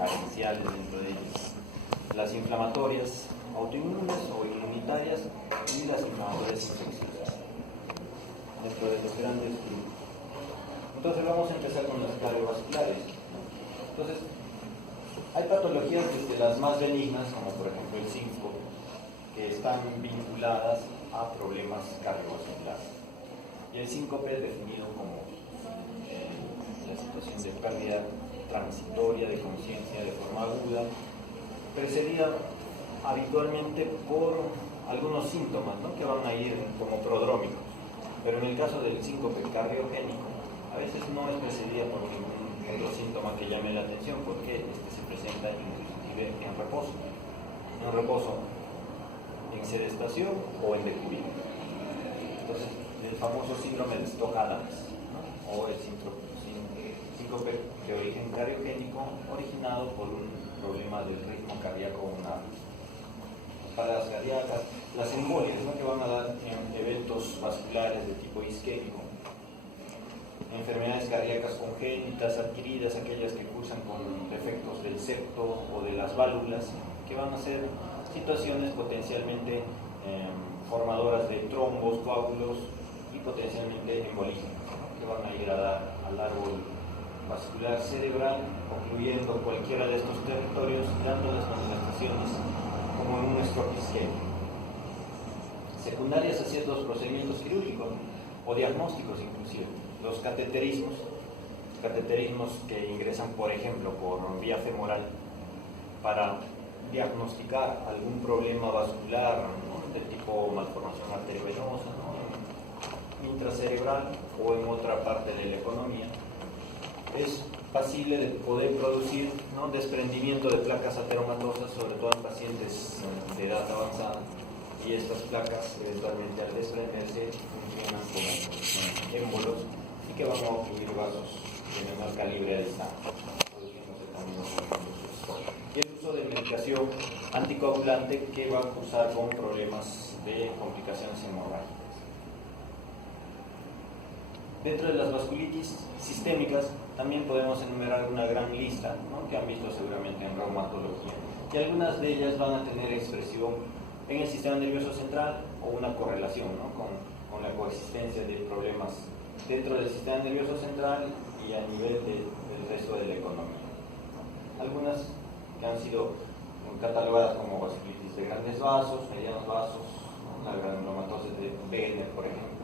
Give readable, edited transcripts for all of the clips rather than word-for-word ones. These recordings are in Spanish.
carenciales dentro de ellas. Las inflamatorias autoinmunes o inmunitarias y las inflamatorias infecciosas, dentro de los grandes grupos. Entonces vamos a empezar con las cardiovasculares. Entonces, hay patologías desde las más benignas, como por ejemplo el síncope, que están vinculadas a problemas cardiovasculares. Y el síncope es definido como la situación de pérdida transitoria de conciencia de forma aguda, precedida habitualmente por algunos síntomas, ¿no?, que van a ir como prodrómicos. Pero en el caso del síncope cardiogénico, a veces no es precedida por ningún otro síntoma que llame la atención, porque se presenta inclusive en reposo, en sedestación o en declive. Entonces, el famoso síndrome de Stokes-Adams, ¿no?, o el síncope de origen cardiogénico originado por un problema del ritmo cardíaco, una paradas cardíacas, las embolias, ¿no?, que van a dar en eventos vasculares de tipo isquémico, enfermedades cardíacas congénitas, adquiridas, aquellas que cursan con defectos del septo o de las válvulas, que van a ser situaciones potencialmente formadoras de trombos, coágulos y potencialmente embolígenas, ¿no?, que van a ir a dar al árbol vascular cerebral, ocluyendo cualquiera de estos territorios, dando las manifestaciones como en un stroke isquémico. Secundarias a ciertos procedimientos quirúrgicos o diagnósticos inclusive. Los cateterismos que ingresan, por ejemplo, por vía femoral para diagnosticar algún problema vascular, ¿no?, de tipo malformación arteriovenosa, ¿no?, intracerebral o en otra parte de la economía, es pasible de poder producir, ¿no?, desprendimiento de placas ateromatosas, sobre todo en pacientes de edad avanzada, y estas placas eventualmente al desprenderse funcionan como émbolos y que van a ocluir vasos de menor calibre a distancia, produciéndose también y el uso de medicación anticoagulante que va a cursar con problemas de complicaciones hemorrágicas. Dentro de las vasculitis sistémicas también podemos enumerar una gran lista, ¿no?, que han visto seguramente en reumatología, y algunas de ellas van a tener expresión en el sistema nervioso central o una correlación, ¿no?, con la coexistencia de problemas dentro del sistema nervioso central y a nivel del resto de la economía. Algunas que han sido catalogadas como vasculitis de grandes vasos, medianos vasos, ¿no?, la granulomatosis de Wegener, por ejemplo,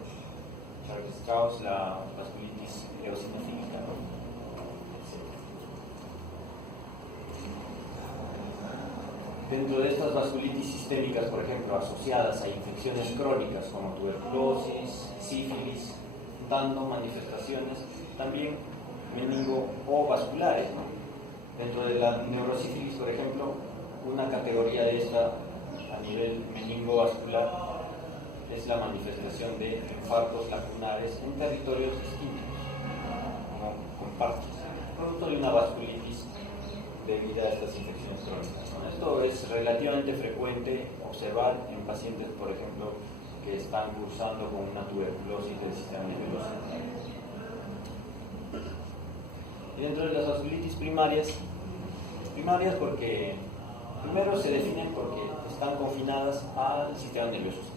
Charles Strauss, la vasculitis eosinofílica, ¿no?, etc. Dentro de estas vasculitis sistémicas, por ejemplo, asociadas a infecciones crónicas como tuberculosis, sífilis, dando manifestaciones también meningo o vasculares, ¿no? Dentro de la neurosífilis, por ejemplo, una categoría de esta a nivel meningovascular es la manifestación de infartos lacunares en territorios distintos, como con parches, producto de una vasculitis debida a estas infecciones crónicas, ¿no? Esto es relativamente frecuente observar en pacientes, por ejemplo, que están cursando con una tuberculosis del sistema nervioso central. Y dentro de las vasculitis primarias porque primero se definen porque están confinadas al sistema nervioso central.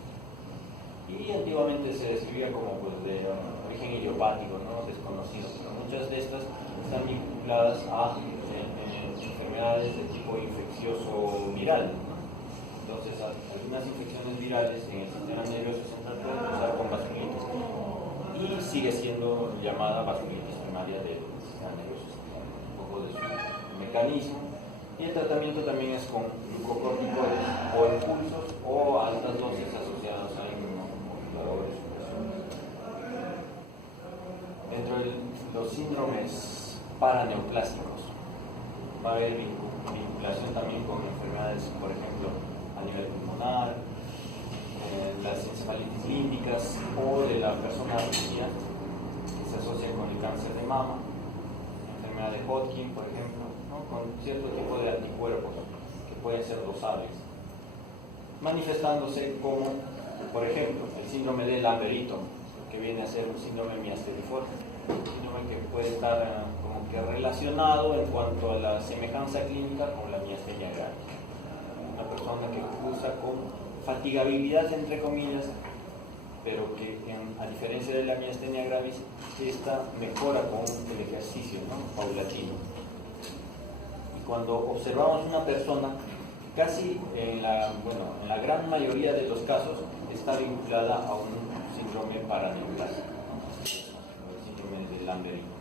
Y antiguamente se describía como pues, de origen idiopático, ¿no?, desconocido, pero muchas de estas están vinculadas a enfermedades de tipo infeccioso viral, ¿no? Entonces, algunas infecciones virales en el sistema nervioso central pueden causar con vasculitis y sigue siendo llamada vasculitis primaria del sistema nervioso central, un poco de su mecanismo. Y el tratamiento también es con glucocorticoides o impulsos o altas dosis asociadas a inmunomoduladores. Dentro de los síndromes paraneoplásicos va a haber vinculación también con enfermedades, por ejemplo, a nivel pulmonar, las encefalitis límbicas o de la personalidad que se asocia con el cáncer de mama, enfermedad de Hodgkin, por ejemplo, ¿no?, con cierto tipo de anticuerpos que pueden ser dosables, manifestándose como, por ejemplo, el síndrome de Lamberito, que viene a ser un síndrome miasteniforme, un síndrome que puede estar como que relacionado en cuanto a la semejanza clínica con la miastenia gravis. Una persona que cursa con fatigabilidad, entre comillas, pero que a diferencia de la miastenia gravis, esta mejora con el ejercicio, ¿no?, paulatino. Y cuando observamos una persona, casi en la gran mayoría de los casos está vinculada a un síndrome paraneoplásico, ¿no?, el síndrome de Lamberino.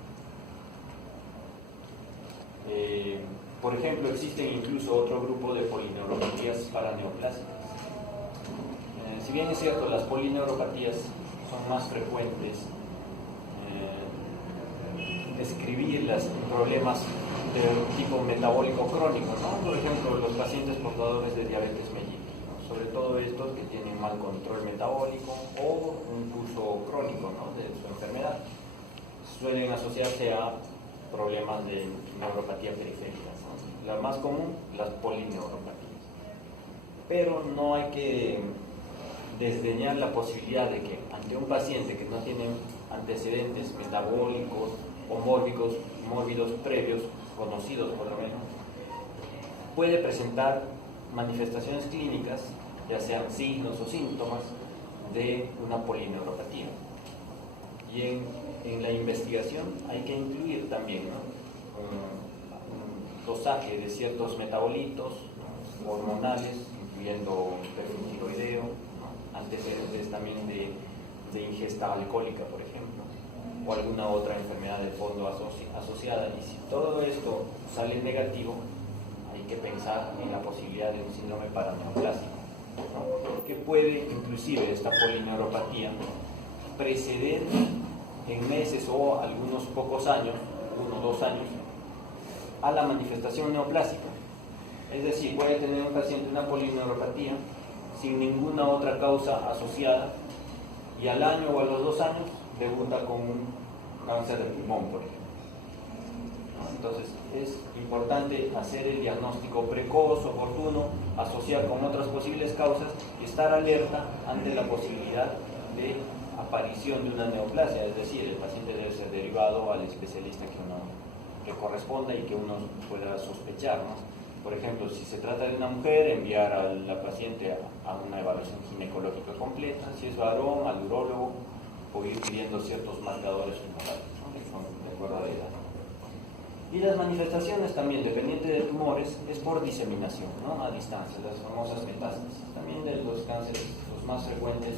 Por ejemplo, existen incluso otro grupo de polineuropatías paraneoplásicas. Si bien es cierto, las polineuropatías son más frecuentes, describirlas en problemas de tipo metabólico crónico, ¿no? Por ejemplo, los pacientes portadores de diabetes mellitus, ¿no?, sobre todo estos que tienen mal control metabólico o un curso crónico, ¿no?, de su enfermedad, suelen asociarse a problemas de neuropatía periférica, ¿no? La más común, las polineuropatías. Pero no hay que desdeñar la posibilidad de que ante un paciente que no tiene antecedentes metabólicos o mórbidos previos, conocidos por lo menos, puede presentar manifestaciones clínicas, ya sean signos o síntomas de una polineuropatía. Y en la investigación hay que incluir también, ¿no?, un dosaje de ciertos metabolitos, ¿no?, hormonales, incluyendo perfil tiroideo, ¿no?, antecedentes también de ingesta alcohólica, por ejemplo, o alguna otra enfermedad de fondo asociada. Y si todo esto sale negativo, hay que pensar en la posibilidad de un síndrome paraneoplásico, ¿no?, que puede inclusive esta polineuropatía preceder en meses o algunos pocos años, 1 o 2 años, a la manifestación neoplásica. Es decir, puede tener un paciente una polineuropatía sin ninguna otra causa asociada y al año o a los 2 años debuta con un cáncer de pulmón, por ejemplo. Entonces es importante hacer el diagnóstico precoz, oportuno, asociar con otras posibles causas y estar alerta ante la posibilidad de aparición de una neoplasia, es decir, el paciente debe ser derivado al especialista que corresponda y que uno pueda sospechar, ¿no? Por ejemplo, si se trata de una mujer, enviar a la paciente a una evaluación ginecológica completa, si es varón, al urólogo, o ir pidiendo ciertos marcadores tumorales, ¿no?, de acuerdo a la edad. Y las manifestaciones también, dependiente de tumores, es por diseminación, ¿no?, a distancia, las famosas metástasis. También de los cánceres, los más frecuentes,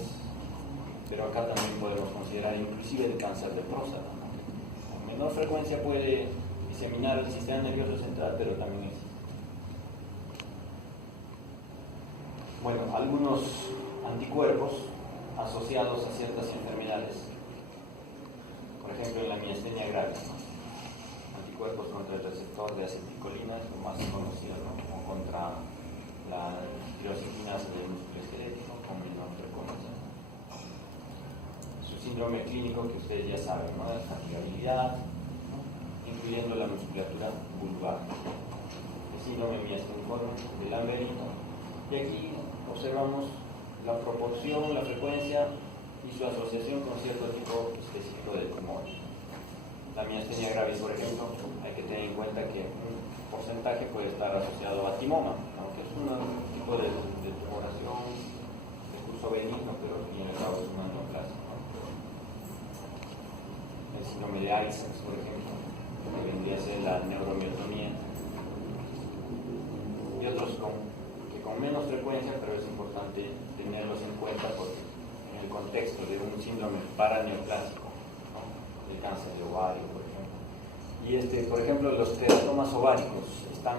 pero acá también podemos considerar inclusive el cáncer de próstata, ¿no?, con menor frecuencia puede diseminar el sistema nervioso central, pero también existe. Bueno, algunos anticuerpos asociados a ciertas enfermedades, por ejemplo en la miastenia gravis, ¿no?, anticuerpos contra el receptor de acetilcolina, es lo más conocido, ¿no?, como contra la tirosikinasa del músculo esquelético, con menor frecuencia. Su síndrome clínico que ustedes ya saben, ¿no?, de fatigabilidad, ¿no?, incluyendo la musculatura vulvar, el síndrome miasténico de Lamberino, y aquí observamos la proporción, la frecuencia y su asociación con cierto tipo específico de tumor. La miastenia gravis, por ejemplo, hay que tener en cuenta que un porcentaje puede estar asociado a timoma, aunque es un tipo de tumoración de curso benigno, pero al fin y al cabo es una neoplasia, ¿no? El síndrome de Isaacs, por ejemplo, que vendría a ser la neuromiotomía, y otros con menos frecuencia, pero es importante tenerlos en cuenta porque en el contexto de un síndrome paraneoplásico, ¿no?, del cáncer de ovario, por ejemplo. Y por ejemplo, los teratomas ováricos están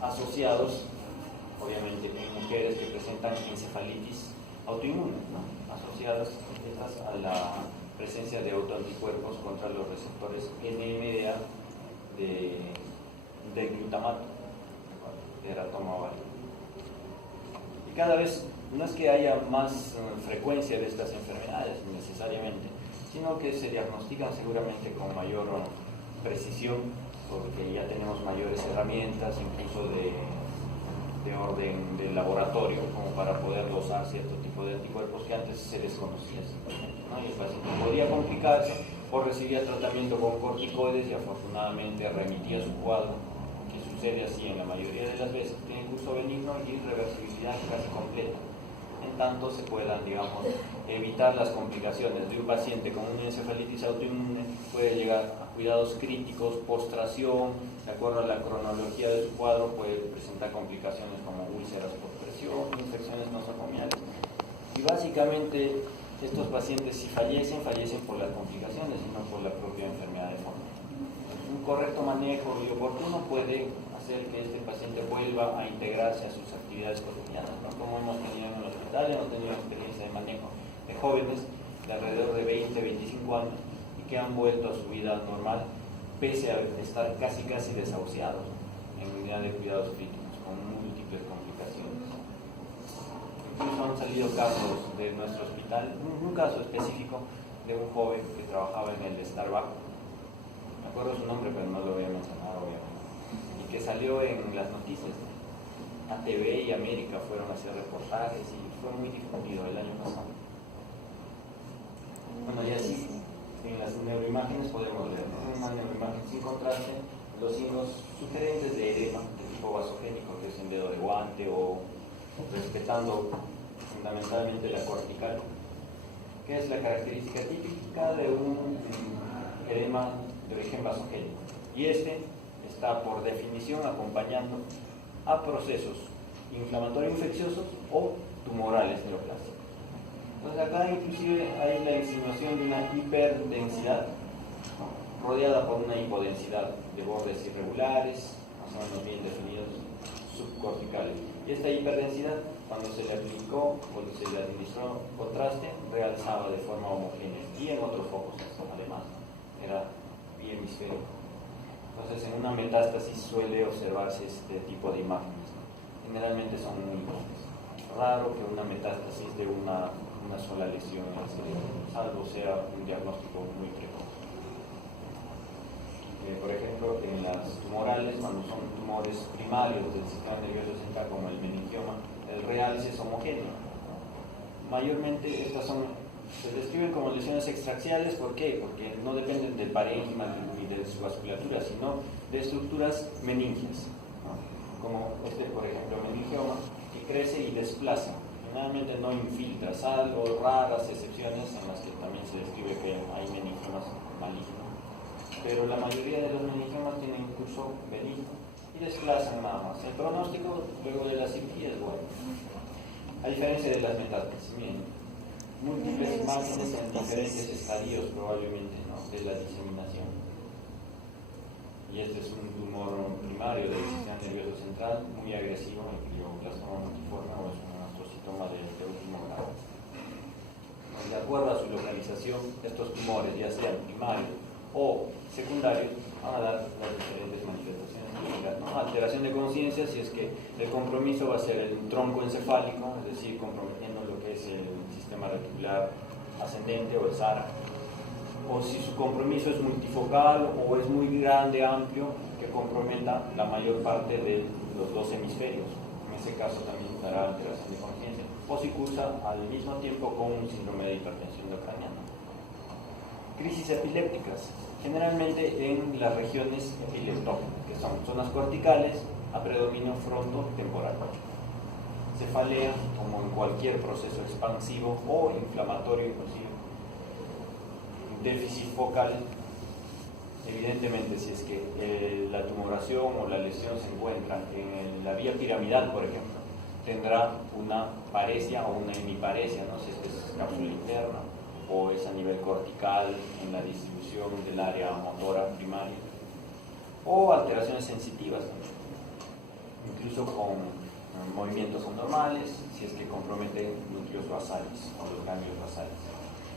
asociados, obviamente, en mujeres que presentan encefalitis autoinmune, ¿no?, asociadas estas a la presencia de autoanticuerpos contra los receptores NMDA del glutamato, teratoma ovárico. Y cada vez no es que haya más frecuencia de estas enfermedades necesariamente, sino que se diagnostican seguramente con mayor precisión, porque ya tenemos mayores herramientas, incluso de orden de laboratorio, como para poder dosar cierto tipo de anticuerpos que antes se desconocían, ¿no? Y el paciente podría complicarse o recibía tratamiento con corticoides y afortunadamente remitía su cuadro, que sucede así en la mayoría de las veces, tiene curso benigno y reversibilidad casi completa, en tanto se puedan, digamos, evitar las complicaciones de un paciente con una encefalitis autoinmune. Puede llegar a cuidados críticos, postración, de acuerdo a la cronología de su cuadro, puede presentar complicaciones como úlceras por presión, infecciones nosocomiales. Y básicamente estos pacientes, si fallecen por las complicaciones y no por la propia enfermedad de fondo. Un correcto manejo y oportuno puede hacer que este paciente vuelva a integrarse a sus actividades cotidianas, ¿no? Como hemos tenido en el hospital, hemos tenido experiencia de manejo de jóvenes de alrededor de 20, 25 años y que han vuelto a su vida normal pese a estar casi desahuciados en unidad de cuidados críticos con múltiples complicaciones. Incluso han salido casos de nuestro hospital, un caso específico de un joven que trabajaba en el Starbucks, me acuerdo su nombre pero no lo voy a mencionar obviamente, y que salió en las noticias. ATV y América fueron a hacer reportajes y fue muy difundido el año pasado. Bueno, y así en las neuroimágenes podemos ver, ¿no? En una neuroimagen sin contraste los signos sugerentes de edema de tipo vasogénico, que es en dedo de guante o respetando fundamentalmente la cortical, que es la característica típica de un edema de origen vasogénico. Y este está por definición acompañando a procesos inflamatorios infecciosos o tumorales neoplásicos. Entonces acá inclusive hay la insinuación de una hiperdensidad, ¿no?, rodeada por una hipodensidad de bordes irregulares, más o menos bien definidos, subcorticales. Y esta hiperdensidad, cuando se le aplicó o se le administró contraste, realzaba de forma homogénea y en otros focos además, ¿no?, era biemisférico. Entonces en una metástasis suele observarse este tipo de imágenes, ¿no? Generalmente son muy útiles. Raro que una metástasis de una sola lesión en el cerebro, salvo sea un diagnóstico muy precoz. Por ejemplo, en las tumorales, cuando son tumores primarios del sistema nervioso central como el meningioma, el realce es homogéneo. Mayormente estas se describen como lesiones extraxiales. ¿Por qué? Porque no dependen del parénquima ni de su vasculatura, sino de estructuras meningias, ¿no? Como por ejemplo, meningioma, que crece y desplaza. Generalmente no infiltra, salvo raras excepciones en las que también se describe que hay meningiomas malignos. Pero la mayoría de los meningiomas tienen curso benigno y desplazan nada más. El pronóstico luego de la cirugía es bueno. A diferencia de las metástasis, miren, múltiples imágenes en diferentes estadios probablemente, ¿no?, de la diseminación. Y este es un tumor primario del sistema nervioso central, muy agresivo, el glioblastoma multiforme o es un astrocitoma de último grado. De acuerdo a su localización, estos tumores, ya sean primarios o secundarios, van a dar las diferentes manifestaciones clínicas, ¿no? Alteración de conciencia, si es que el compromiso va a ser el tronco encefálico, es decir, comprometiendo lo que es el sistema reticular ascendente o el SARA, o si su compromiso es multifocal o es muy grande, amplio, que comprometa la mayor parte de los dos hemisferios. En ese caso también dará alteración de conciencia, o si cursa al mismo tiempo con un síndrome de hipertensión intracraniana. Crisis epilépticas, generalmente en las regiones epileptógenas, que son zonas corticales a predominio frontotemporal. Cefalea, como en cualquier proceso expansivo o inflamatorio inclusive. Déficit focal, evidentemente si es que la tumoración o la lesión se encuentra en la vía piramidal, por ejemplo, tendrá una paresia o una hemiparesia, ¿no?, si es que es cápsula interna o es a nivel cortical en la distribución del área motora primaria, o alteraciones sensitivas también, incluso con movimientos anormales, si es que compromete núcleos basales o los ganglios basales.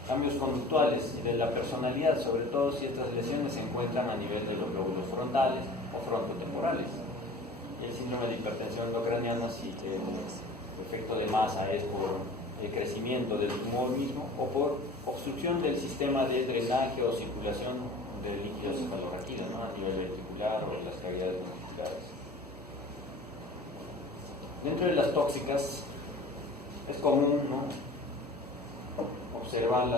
Cambios conductuales y de la personalidad, sobre todo si estas lesiones se encuentran a nivel de los lóbulos frontales o frontotemporales. El síndrome de hipertensión endocraniana, si el efecto de masa es por el crecimiento del tumor mismo o por obstrucción del sistema de drenaje o circulación de líquidos cefalorraquídeos, ¿no?, a nivel ventricular o en las cavidades ventriculares. Dentro de las tóxicas es común, ¿no?, observar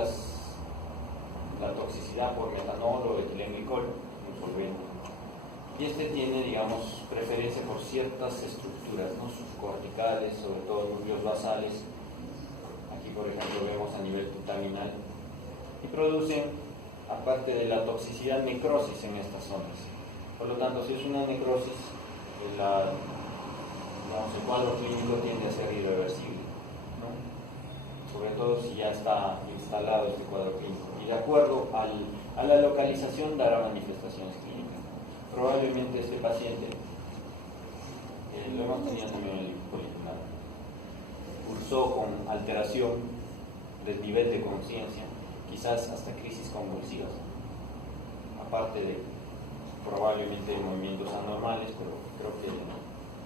la toxicidad por metanol o etilenglicol, un solvente. Y este tiene, digamos, preferencia por ciertas estructuras, ¿no? Subcorticales, sobre todo núcleos basales. Aquí, por ejemplo, vemos a nivel putaminal. Y producen, aparte de la toxicidad, necrosis en estas zonas. Por lo tanto, si es una necrosis, el cuadro clínico tiende a ser irreversible, ¿no? Sobre todo si ya está instalado este cuadro clínico. Y de acuerdo a la localización dará manifestaciones clínicas. Probablemente este paciente, lo hemos tenido también en el policular, cursó con alteración del nivel de conciencia, quizás hasta crisis convulsivas, aparte de probablemente movimientos anormales, pero creo que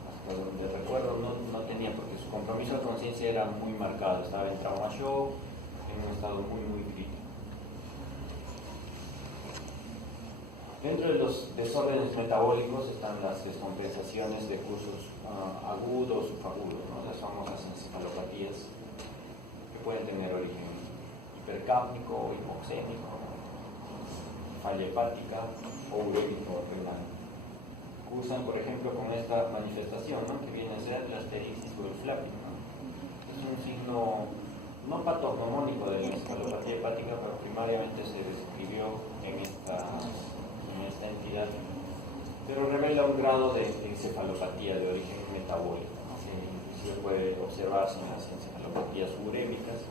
hasta donde recuerdo no tenía, porque su compromiso de conciencia era muy marcado, estaba en trauma shock, en un estado muy crítico. Dentro de los desórdenes metabólicos están las descompensaciones de cursos agudos o subagudos, ¿no? Las famosas encefalopatías, que pueden tener origen hipercápnico o hipoxémico, falla hepática o urémico renal. Cursan, por ejemplo, con esta manifestación, ¿no? Que viene a ser la asterixis o el flapping, ¿no? Es un signo no patognomónico de la encefalopatía hepática, pero primariamente se describió en esta entidad, pero revela un grado de encefalopatía de origen metabólico, ¿no? Que se puede observarse en las encefalopatías urémicas.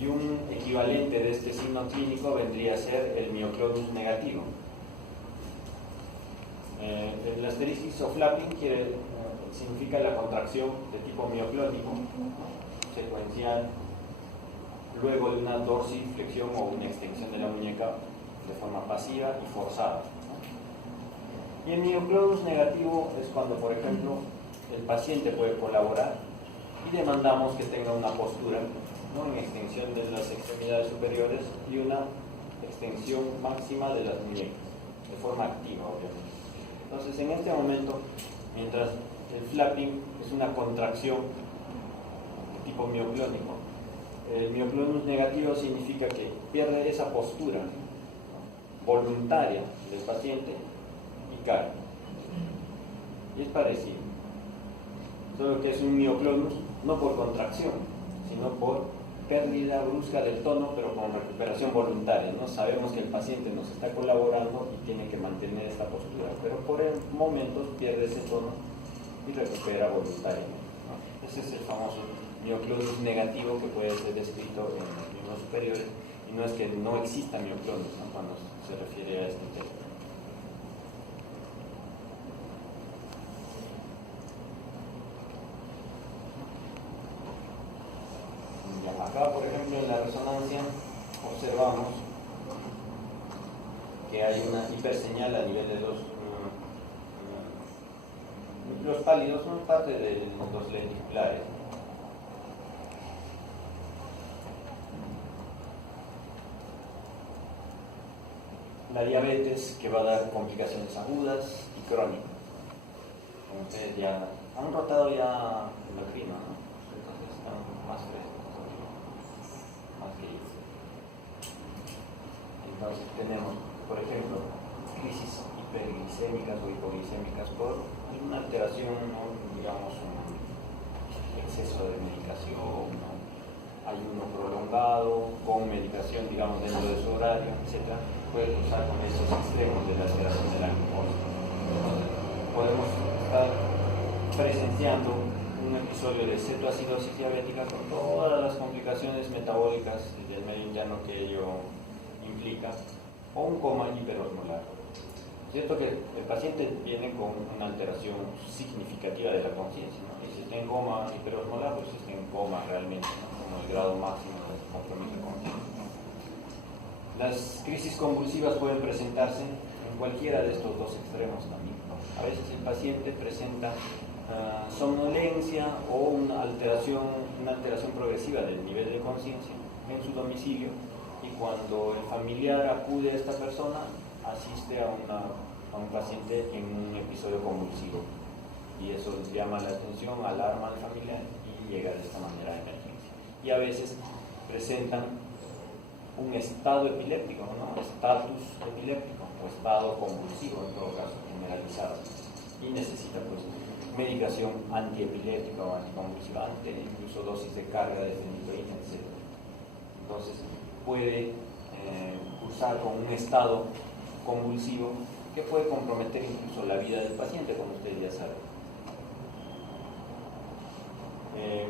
Y un equivalente de este signo clínico vendría a ser el mioclonus negativo. El asterisco o flapping significa la contracción de tipo mioclónico, secuencial, luego de una dorsiflexión o una extensión de la muñeca de forma pasiva y forzada. Y el mioclonus negativo es cuando, por ejemplo, el paciente puede colaborar y demandamos que tenga una postura, ¿no? En extensión de las extremidades superiores y una extensión máxima de las muñecas, de forma activa, obviamente. Entonces, en este momento, mientras el flapping es una contracción de tipo mioclónico, el mioclonus negativo significa que pierde esa postura, ¿no? Voluntaria del paciente y cae. Y es parecido, solo que es un mioclonus no por contracción, sino por pérdida brusca del tono, pero con recuperación voluntaria, ¿no? Sabemos que el paciente nos está colaborando y tiene que mantener esta postura, pero por momentos pierde ese tono y recupera voluntariamente, ¿no? Ese es el famoso mioclonus negativo que puede ser descrito en los miembros superiores, y no es que no exista mioclonus, ¿no? Cuando se refiere a este texto. Acá, por ejemplo, en la resonancia observamos que hay una hiperseñal a nivel de los núcleos pálidos, son parte de los lenticulares. La diabetes, que va a dar complicaciones agudas y crónicas. Como ustedes ya han rotado ya endocrino, ¿no? Entonces están más frescos, más líquidos. Entonces tenemos, por ejemplo, crisis hiperglicémicas o hipoglicémicas por una alteración, ¿no? Digamos, un exceso de medicación, ¿no? Ayuno prolongado, con medicación, digamos, dentro de su horario, etc. Puede cruzar con esos extremos de la alteración de la glucosa. Entonces, podemos estar presenciando un episodio de cetoacidosis diabética con todas las complicaciones metabólicas del medio interno que ello implica, o un coma hiperosmolar. Es cierto que el paciente viene con una alteración significativa de la conciencia, ¿no? Y si está en coma hiperosmolar, pues está en coma realmente, ¿no? Como el grado máximo de compromiso de conciencia. Las crisis convulsivas pueden presentarse en cualquiera de estos dos extremos también. A veces el paciente presenta somnolencia o una alteración progresiva del nivel de conciencia en su domicilio, y cuando el familiar acude a esta persona, asiste a un paciente en un episodio convulsivo, y eso llama la atención, alarma al familiar y llega de esta manera a emergencia. Y a veces presentan un estado epiléptico, ¿no? Estatus epiléptico o estado convulsivo en todo caso, generalizado, y necesita pues medicación antiepiléptica o anticonvulsivante, incluso dosis de carga de fenitoína, etc. Entonces puede cursar con un estado convulsivo que puede comprometer incluso la vida del paciente, como ustedes ya saben.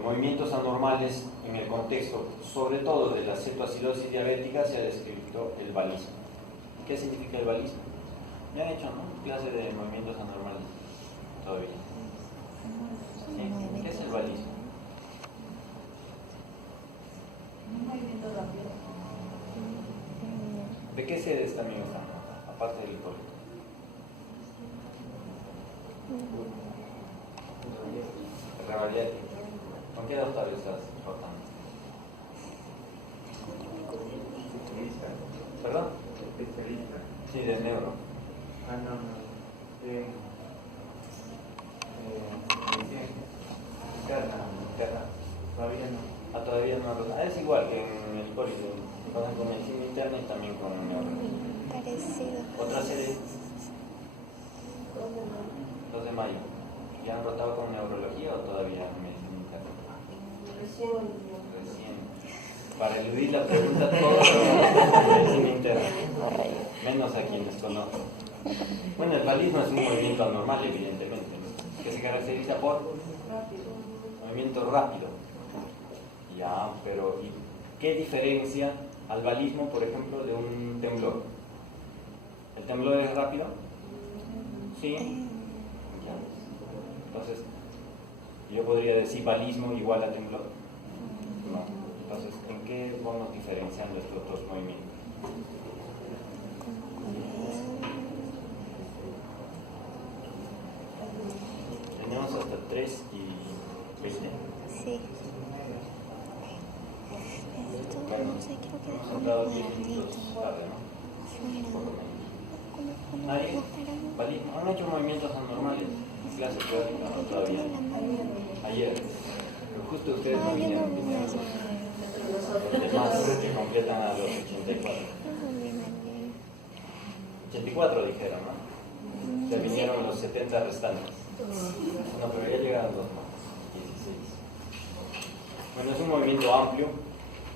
Movimientos anormales en el contexto, sobre todo de la cetoacidosis diabética, se ha descrito el balismo. ¿Qué significa el balismo? Ya han hecho, ¿no? Clase de movimientos anormales todavía. ¿Sí? ¿Qué es el balismo? Un movimiento rápido. ¿De qué sedes también están? Aparte del hipólito. Rebariático. ¿Con qué doctor estás tratando? ¿Perdón? ¿Especialista? Sí, de neuro. No. Interna. Todavía no. Todavía no. Es igual que en el hipólito. Trabajan con medicina interna y también con neuro. Parecido. Otra sede, 2 de mayo. ¿Ya han rotado con neurología o todavía en medicina interna? Recién. Para eludir la pregunta, todos en medicina interna. Menos a quienes conocen. Bueno, el balismo es un movimiento anormal, evidentemente, ¿no? Que se caracteriza por movimiento rápido. Ya, pero ¿y qué diferencia al balismo, por ejemplo, de un temblor? ¿El temblor es rápido? Sí. Ya. Entonces, yo podría decir balismo igual a temblor. No. Entonces, ¿en qué vamos diferenciando estos dos movimientos? Tenemos hasta 3 y 20. Sí. Bueno, No sé, creo que hemos entrado 10 minutos tarde, ¿no? Por lo menos. ¿Nadie? Balismo. ¿Han hecho movimientos anormales? Clase teórica, no todavía. Ayer. Pero justo ustedes no vinieron. Los demás que completan a los 84. 84 dijeron, ¿no? Se vinieron los 70 restantes. No, pero ya llegaron los 16. Bueno, es un movimiento amplio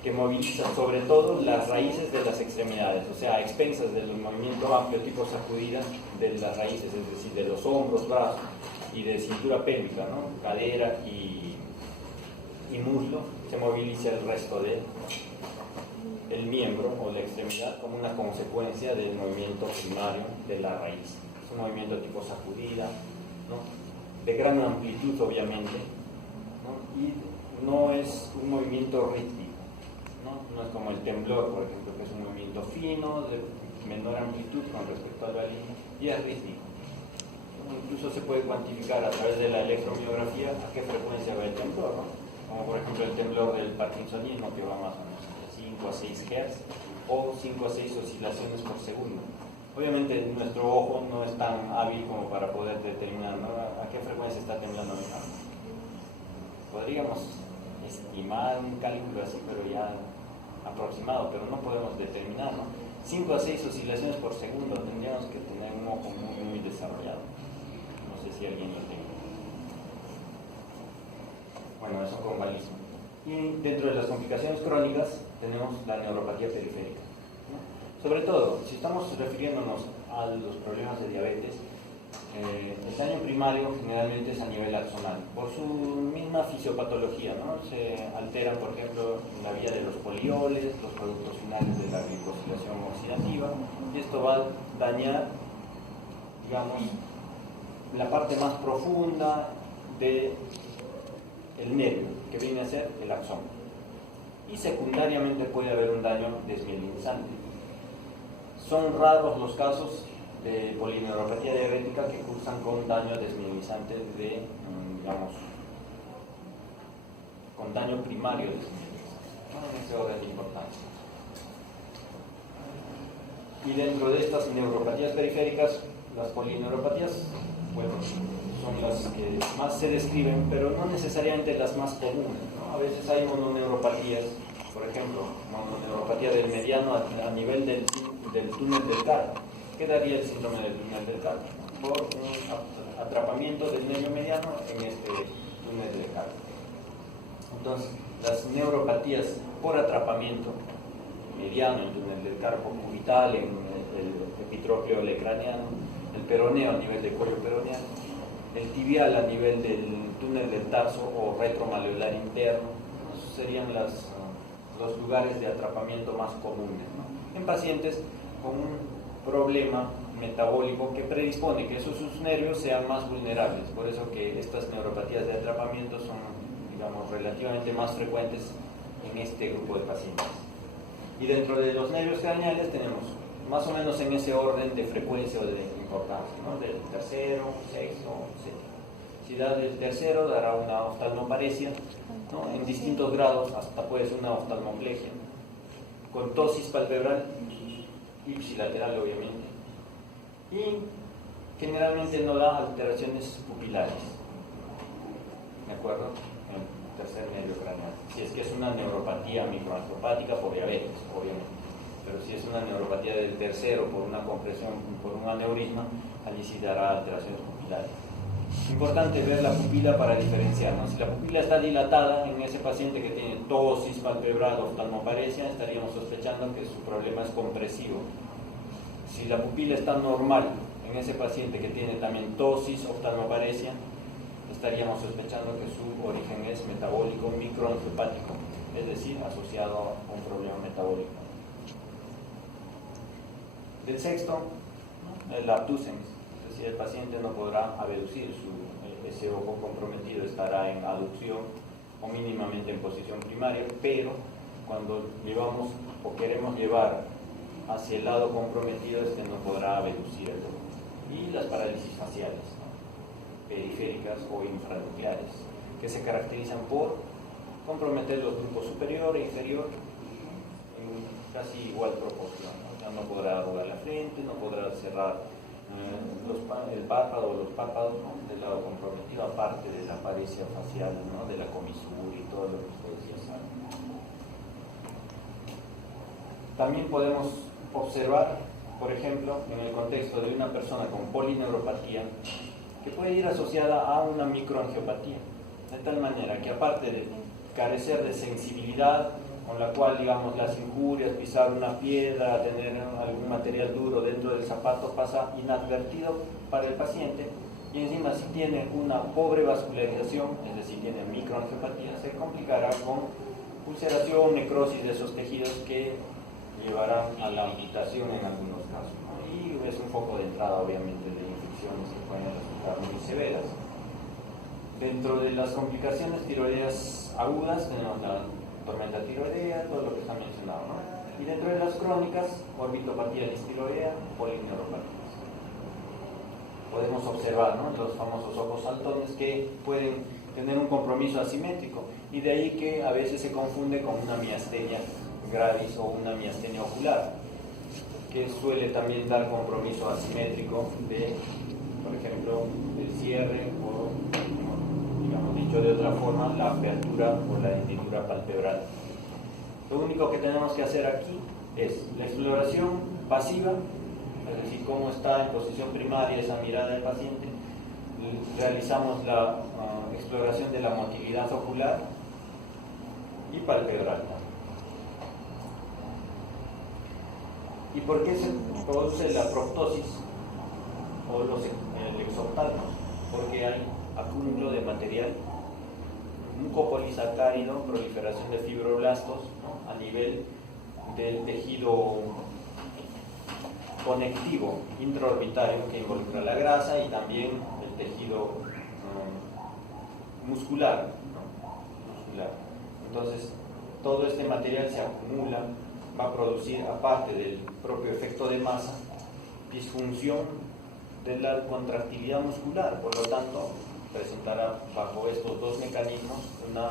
que moviliza sobre todo las raíces de las extremidades, o sea, a expensas del movimiento amplio tipo sacudida de las raíces, es decir, de los hombros, brazos y de cintura pélvica, ¿no? Cadera y muslo, se moviliza el resto del miembro o la extremidad como una consecuencia del movimiento primario de la raíz. Es un movimiento tipo sacudida, ¿no? De gran amplitud obviamente, ¿no? Y no es un movimiento rítmico. No es como el temblor, por ejemplo, que es un movimiento fino, de menor amplitud con respecto al balismo, y es rítmico. Incluso se puede cuantificar a través de la electromiografía a qué frecuencia va el temblor, ¿no? Como por ejemplo el temblor del parkinsonismo, que va más o menos de 5 a 6 Hz o 5 a 6 oscilaciones por segundo. Obviamente nuestro ojo no es tan hábil como para poder determinar, ¿no? A qué frecuencia está temblando mi mano. Podríamos estimar un cálculo así, pero ya aproximado, pero no podemos determinar, ¿no? 5 a 6 oscilaciones por segundo, tendríamos que tener un ojo muy desarrollado. No sé si alguien lo tiene. Bueno, eso con balismo. Y dentro de las complicaciones crónicas tenemos la neuropatía periférica, ¿no? Sobre todo, si estamos refiriéndonos a los problemas de diabetes, el daño primario generalmente es a nivel axonal, por su misma fisiopatología, ¿no? Se alteran, por ejemplo, la vía de los polioles, los productos finales de la glicosilación oxidativa, y esto va a dañar, digamos, la parte más profunda del nervio, que viene a ser el axón. Y secundariamente puede haber un daño desmielinizante. Son raros los casos de polineuropatía diabética que cursan con daño desmielinizante de, digamos, con daño primario desmielinizante. En ese orden de importancia. Y dentro de estas neuropatías periféricas, las polineuropatías, bueno, son las que más se describen, pero no necesariamente las más comunes, ¿no? A veces hay mononeuropatías Por ejemplo, mononeuropatía del mediano a nivel del túnel del carpo. ¿Qué daría el síndrome del túnel del carpo? Por un atrapamiento del nervio mediano en este túnel del carpo. Entonces, las neuropatías por atrapamiento mediano en el túnel del carpo, cubital en el epitrócleo lecraniano, el peroneo a nivel del cuello peroneano, el tibial a nivel del túnel del tarso o retromaleolar interno. Esos serían los lugares de atrapamiento más comunes, ¿no? En pacientes con un problema metabólico que predispone que sus nervios sean más vulnerables. Por eso que estas neuropatías de atrapamiento son, digamos, relativamente más frecuentes en este grupo de pacientes. Y dentro de los nervios craneales tenemos más o menos en ese orden de frecuencia o de importancia, ¿no? Del tercero, sexto, séptimo. Si da del tercero, dará una oftalmoparesia, ¿no? En distintos grados, hasta puede ser una oftalmoplegia, con ptosis palpebral, ipsilateral obviamente, y generalmente no da alteraciones pupilares, ¿de acuerdo? En el tercer nervio craneal. Si es que es una neuropatía microangiopática por diabetes, obviamente. Pero si es una neuropatía del tercero por una compresión, por un aneurisma, allí sí dará alteraciones pupilares. Importante ver la pupila para diferenciar, ¿no? Si la pupila está dilatada en ese paciente que tiene ptosis palpebral o oftalmoparesia, estaríamos sospechando que su problema es compresivo. Si la pupila está normal en ese paciente que tiene también ptosis, oftalmoparesia, estaríamos sospechando que su origen es metabólico microangiopático, es decir, asociado a un problema metabólico. Del sexto, el abducens, es decir, el paciente no podrá abducir, ese ojo comprometido estará en aducción o mínimamente en posición primaria, pero cuando llevamos o queremos llevar hacia el lado comprometido, no podrá abducir el ojo. Y las parálisis faciales, ¿no? Periféricas o infranucleares, que se caracterizan por comprometer los grupos superior e inferior en casi igual proporción, ¿no? O sea, no podrá arrugar la frente, no podrá cerrar el párpado o los párpados, ¿no? Del lado comprometido, aparte de la paresia facial, ¿no? De la comisura y todo lo que ustedes ya saben. También podemos observar, por ejemplo, en el contexto de una persona con polineuropatía, que puede ir asociada a una microangiopatía, de tal manera que aparte de carecer de sensibilidad, con la cual, digamos, las injurias, pisar una piedra, tener algún material duro dentro del zapato pasa inadvertido para el paciente, y encima si tiene una pobre vascularización, es decir, tiene microangiopatía, se complicará con ulceración, necrosis de esos tejidos que llevarán a la amputación en algunos casos, ¿no? Y es un foco de entrada, obviamente, de infecciones que pueden resultar muy severas. Dentro de las complicaciones tiroideas agudas tenemos la tormenta tiroidea, todo lo que está mencionado, ¿no? Y dentro de las crónicas, orbitopatía distiroidea, polineuropatías. Podemos observar, ¿no? Los famosos ojos saltones que pueden tener un compromiso asimétrico, y de ahí que a veces se confunde con una miastenia gravis o una miastenia ocular, que suele también dar compromiso asimétrico de, por ejemplo, el cierre o, digamos dicho de otra forma, la apertura o la hendidura palpebral. Lo único que tenemos que hacer aquí es la exploración pasiva, es decir, cómo está en posición primaria esa mirada del paciente. Realizamos la exploración de la motilidad ocular y palpebral. ¿Y por qué se produce la proptosis o el exoptalmos? Porque hay acúmulo de material mucopolisacárido, proliferación de fibroblastos, ¿no? A nivel del tejido conectivo intraorbitario que involucra la grasa y también el tejido muscular, ¿no? Muscular. Entonces, todo este material se acumula, va a producir, aparte del propio efecto de masa, disfunción de la contractilidad muscular, por lo tanto presentará bajo estos dos mecanismos una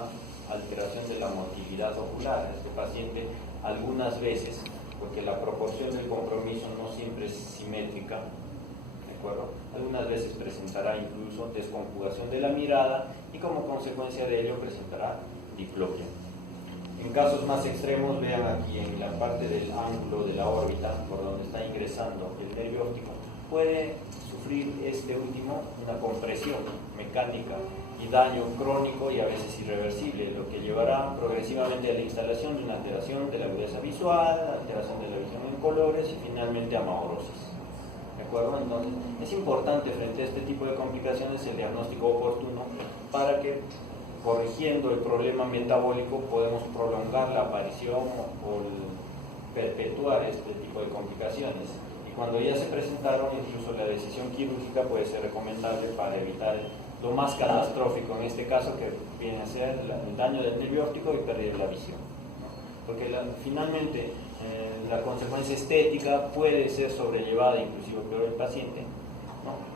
alteración de la motilidad ocular. Este paciente algunas veces, porque la proporción del compromiso no siempre es simétrica, ¿de acuerdo? Algunas veces presentará incluso desconjugación de la mirada y como consecuencia de ello presentará diplopia. En casos más extremos, vean aquí en la parte del ángulo de la órbita, por donde está ingresando el nervio óptico, puede sufrir este último una compresión mecánica y daño crónico y a veces irreversible, lo que llevará progresivamente a la instalación de una alteración de la agudeza visual, alteración de la visión en colores y finalmente a amaurosis. ¿De acuerdo? Entonces, es importante frente a este tipo de complicaciones el diagnóstico oportuno para que, corrigiendo el problema metabólico, podemos prolongar la aparición o perpetuar este tipo de complicaciones. Y cuando ya se presentaron, incluso la decisión quirúrgica puede ser recomendable para evitar lo más catastrófico en este caso, que viene a ser el daño del nervio óptico y perder la visión, ¿no? Porque finalmente la consecuencia estética puede ser sobrellevada, inclusive peor el paciente, ¿no?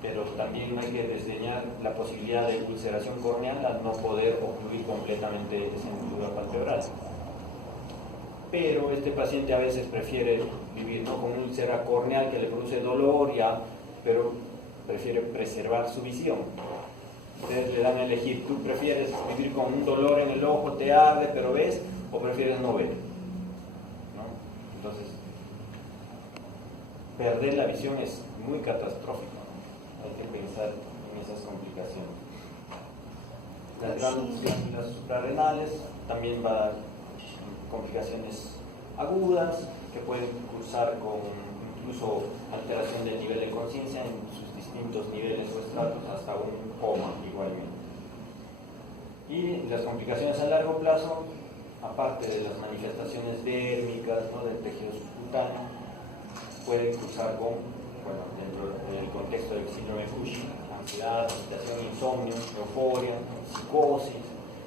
Pero también hay que desdeñar la posibilidad de ulceración corneal al no poder ocluir completamente esa hendidura palpebral. Pero este paciente a veces prefiere vivir, ¿no?, con úlcera corneal que le produce dolor ya, pero prefiere preservar su visión. Ustedes le dan a elegir: ¿tú prefieres vivir con un dolor en el ojo, te arde, pero ves, o prefieres no ver? ¿No? Entonces, perder la visión es muy catastrófico, ¿no? Hay que pensar en esas complicaciones. Las glándulas suprarrenales también va a dar complicaciones agudas que pueden cursar con incluso alteración del nivel de conciencia en sus distintos niveles o estratos, hasta un coma igualmente. Y las complicaciones a largo plazo, aparte de las manifestaciones dérmicas, ¿no?, del tejido subcutáneo, pueden cursar con, bueno, dentro del contexto del síndrome de Cushing, ansiedad, agitación, insomnio, euforia, psicosis.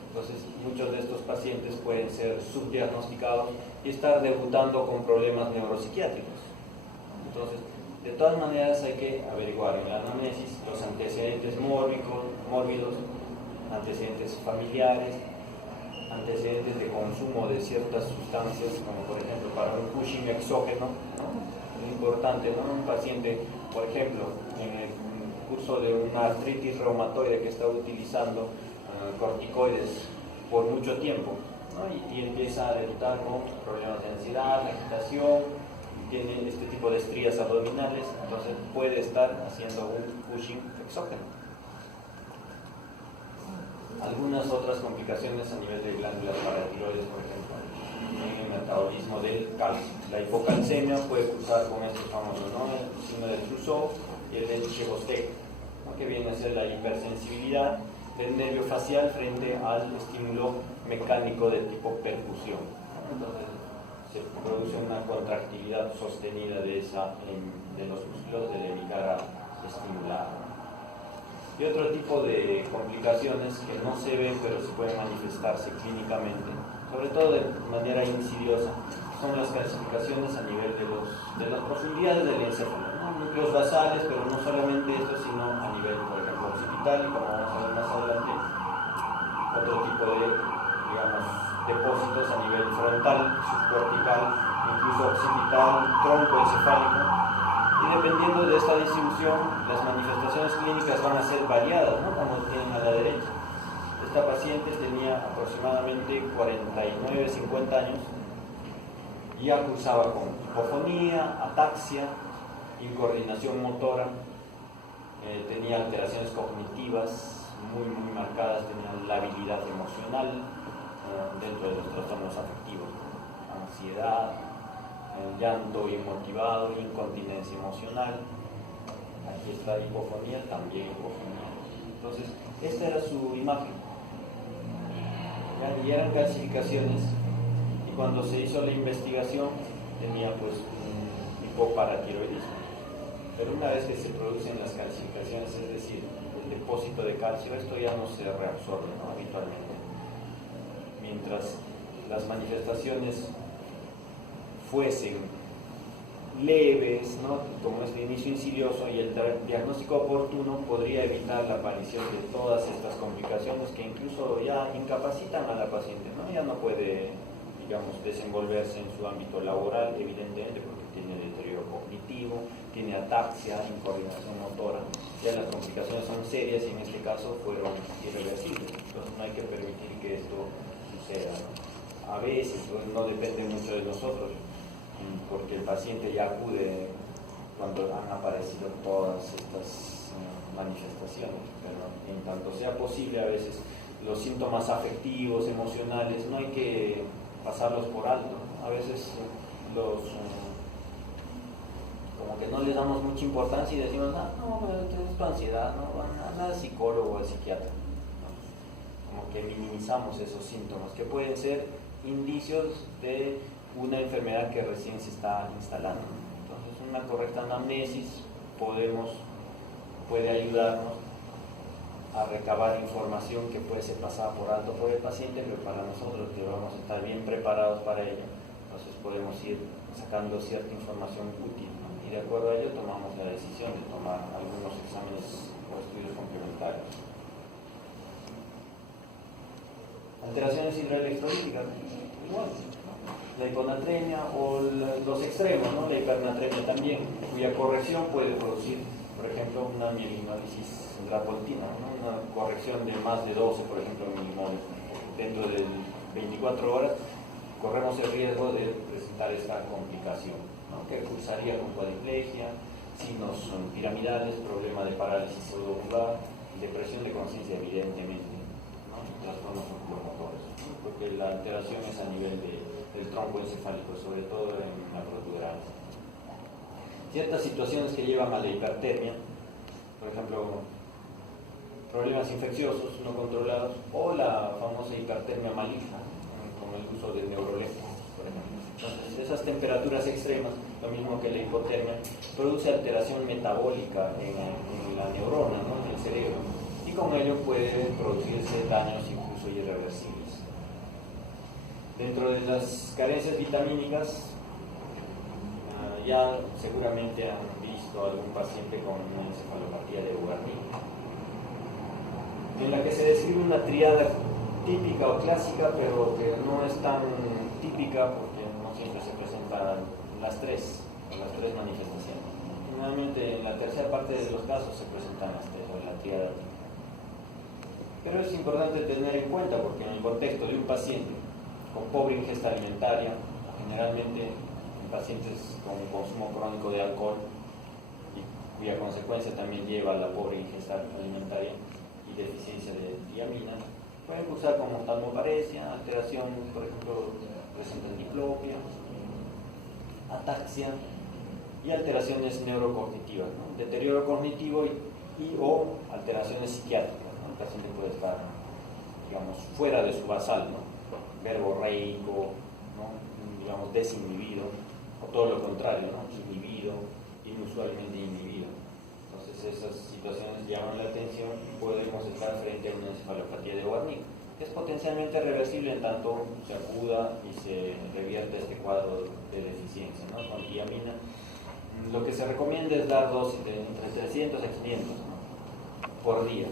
Entonces, muchos de estos pacientes pueden ser subdiagnosticados y estar debutando con problemas neuropsiquiátricos. Entonces, de todas maneras hay que averiguar en la anamnesis los antecedentes mórbidos, antecedentes familiares, antecedentes de consumo de ciertas sustancias, como por ejemplo para un Cushing exógeno, ¿no? Es importante, ¿no? Un paciente, por ejemplo, en el curso de una artritis reumatoide que está utilizando corticoides por mucho tiempo, ¿no?, y empieza a debutar con problemas de ansiedad, agitación, tiene este tipo de estrías abdominales, entonces puede estar haciendo un Cushing exógeno. Algunas otras complicaciones a nivel de glándulas paratiroides, por ejemplo, en el metabolismo del calcio. La hipocalcemia puede cursar con estos famosos, ¿no?, el signo de Trousseau y el de Chebostek, ¿no?, que viene a ser la hipersensibilidad del nervio facial frente al estímulo mecánico de tipo percusión. Entonces se produce una contractilidad sostenida de los músculos de cara a estimular. Y otro tipo de complicaciones que no se ven pero se pueden manifestarse clínicamente, sobre todo de manera insidiosa, son las calcificaciones a nivel de las profundidades del encéfalo, ¿no? Núcleos basales, pero no solamente esto, sino a nivel, por ejemplo, occipital, y como vamos a ver más adelante, otro tipo de, digamos, depósitos a nivel frontal, subcortical, incluso occipital, tronco encefálico. Y dependiendo de esta distribución, las manifestaciones clínicas van a ser variadas, ¿no?, como tienen a la derecha. Esta paciente tenía aproximadamente 49-50 años, y ya cursaba con hipofonía, ataxia, incoordinación motora, tenía alteraciones cognitivas muy marcadas, tenía labilidad emocional dentro de los trastornos afectivos, ansiedad, llanto inmotivado, incontinencia emocional. Aquí está hipofonía, también hipofonía. Entonces, esta era su imagen. Y eran calcificaciones, y cuando se hizo la investigación tenía pues un hipoparatiroidismo. Pero una vez que se producen las calcificaciones, es decir, el depósito de calcio, esto ya no se reabsorbe, ¿no?, habitualmente. Mientras las manifestaciones fuesen leves, ¿no?, como es de inicio insidioso, y el diagnóstico oportuno podría evitar la aparición de todas estas complicaciones que incluso ya incapacitan a la paciente, ¿no? Ya no puede, digamos, desenvolverse en su ámbito laboral, evidentemente, porque tiene deterioro cognitivo, tiene ataxia, incoordinación motora. Ya las complicaciones son serias y en este caso fueron irreversibles. Entonces no hay que permitir que esto suceda, ¿no? a veces no depende mucho de nosotros, porque el paciente ya acude cuando han aparecido todas estas manifestaciones, pero en tanto sea posible, a veces los síntomas afectivos, emocionales, no hay que pasarlos por alto. A veces como que no les damos mucha importancia y decimos, no, tienes tu ansiedad, no, anda al psicólogo o al psiquiatra, ¿no? Como que minimizamos esos síntomas, que pueden ser indicios de una enfermedad que recién se está instalando. Entonces, una correcta anamnesis puede ayudarnos a recabar información que puede ser pasada por alto por el paciente, pero para nosotros que vamos a estar bien preparados para ello, entonces podemos ir sacando cierta información útil, ¿no? Y de acuerdo a ello tomamos la decisión de tomar algunos exámenes o estudios complementarios. Alteraciones hidroelectrolíticas, igual, ¿no? La hiponatremia o los extremos, ¿no? La hipernatremia también, cuya corrección puede producir, por ejemplo, una mielinólisis rapoltina, ¿no? Una corrección de más de 12, por ejemplo, milimoles. Dentro de 24 horas corremos el riesgo de presentar esta complicación, ¿no? Que cursaría con cuadriplegia, signos piramidales, problema de parálisis pseudovular, depresión de conciencia evidentemente, ¿no? Trastornos oculomotores, ¿no? Porque la alteración es a nivel del tronco encefálico, sobre todo en la protuberancia. Ciertas situaciones que llevan a la hipertermia, por ejemplo, problemas infecciosos no controlados o la famosa hipertermia maligna, con el uso de neurolepticos, por ejemplo. Entonces, esas temperaturas extremas, lo mismo que la hipotermia, produce alteración metabólica en la neurona, ¿no? En el cerebro, y con ello pueden producirse daños incluso irreversibles. Dentro de las carencias vitamínicas, ya seguramente han visto algún paciente con una encefalopatía de Wernicke, en la que se describe una tríada típica o clásica, pero que no es tan típica porque no siempre se presentan las tres manifestaciones. Generalmente en la tercera parte de los casos se presentan las tres, o la tríada típica. Pero es importante tener en cuenta porque en el contexto de un paciente con pobre ingesta alimentaria, generalmente en pacientes con consumo crónico de alcohol, y cuya consecuencia también lleva a la pobre ingesta alimentaria y deficiencia de tiamina, pueden cursar con oftalmoparesia, alteración, por ejemplo, presentan diplopia, ataxia y alteraciones neurocognitivas, ¿no? Deterioro cognitivo y o alteraciones psiquiátricas, ¿no? El paciente puede estar, digamos, fuera de su basal, ¿no? Verborreico, ¿no? Digamos, desinhibido, o todo lo contrario, ¿no? Inhibido, inusualmente inhibido. Entonces esas situaciones llaman la atención y podemos estar frente a una encefalopatía de Wernicke, que es potencialmente reversible en tanto se acuda y se revierta este cuadro de deficiencia, ¿no? Con tiamina. Lo que se recomienda es dar dosis de entre 300 a 500, ¿no? Por día,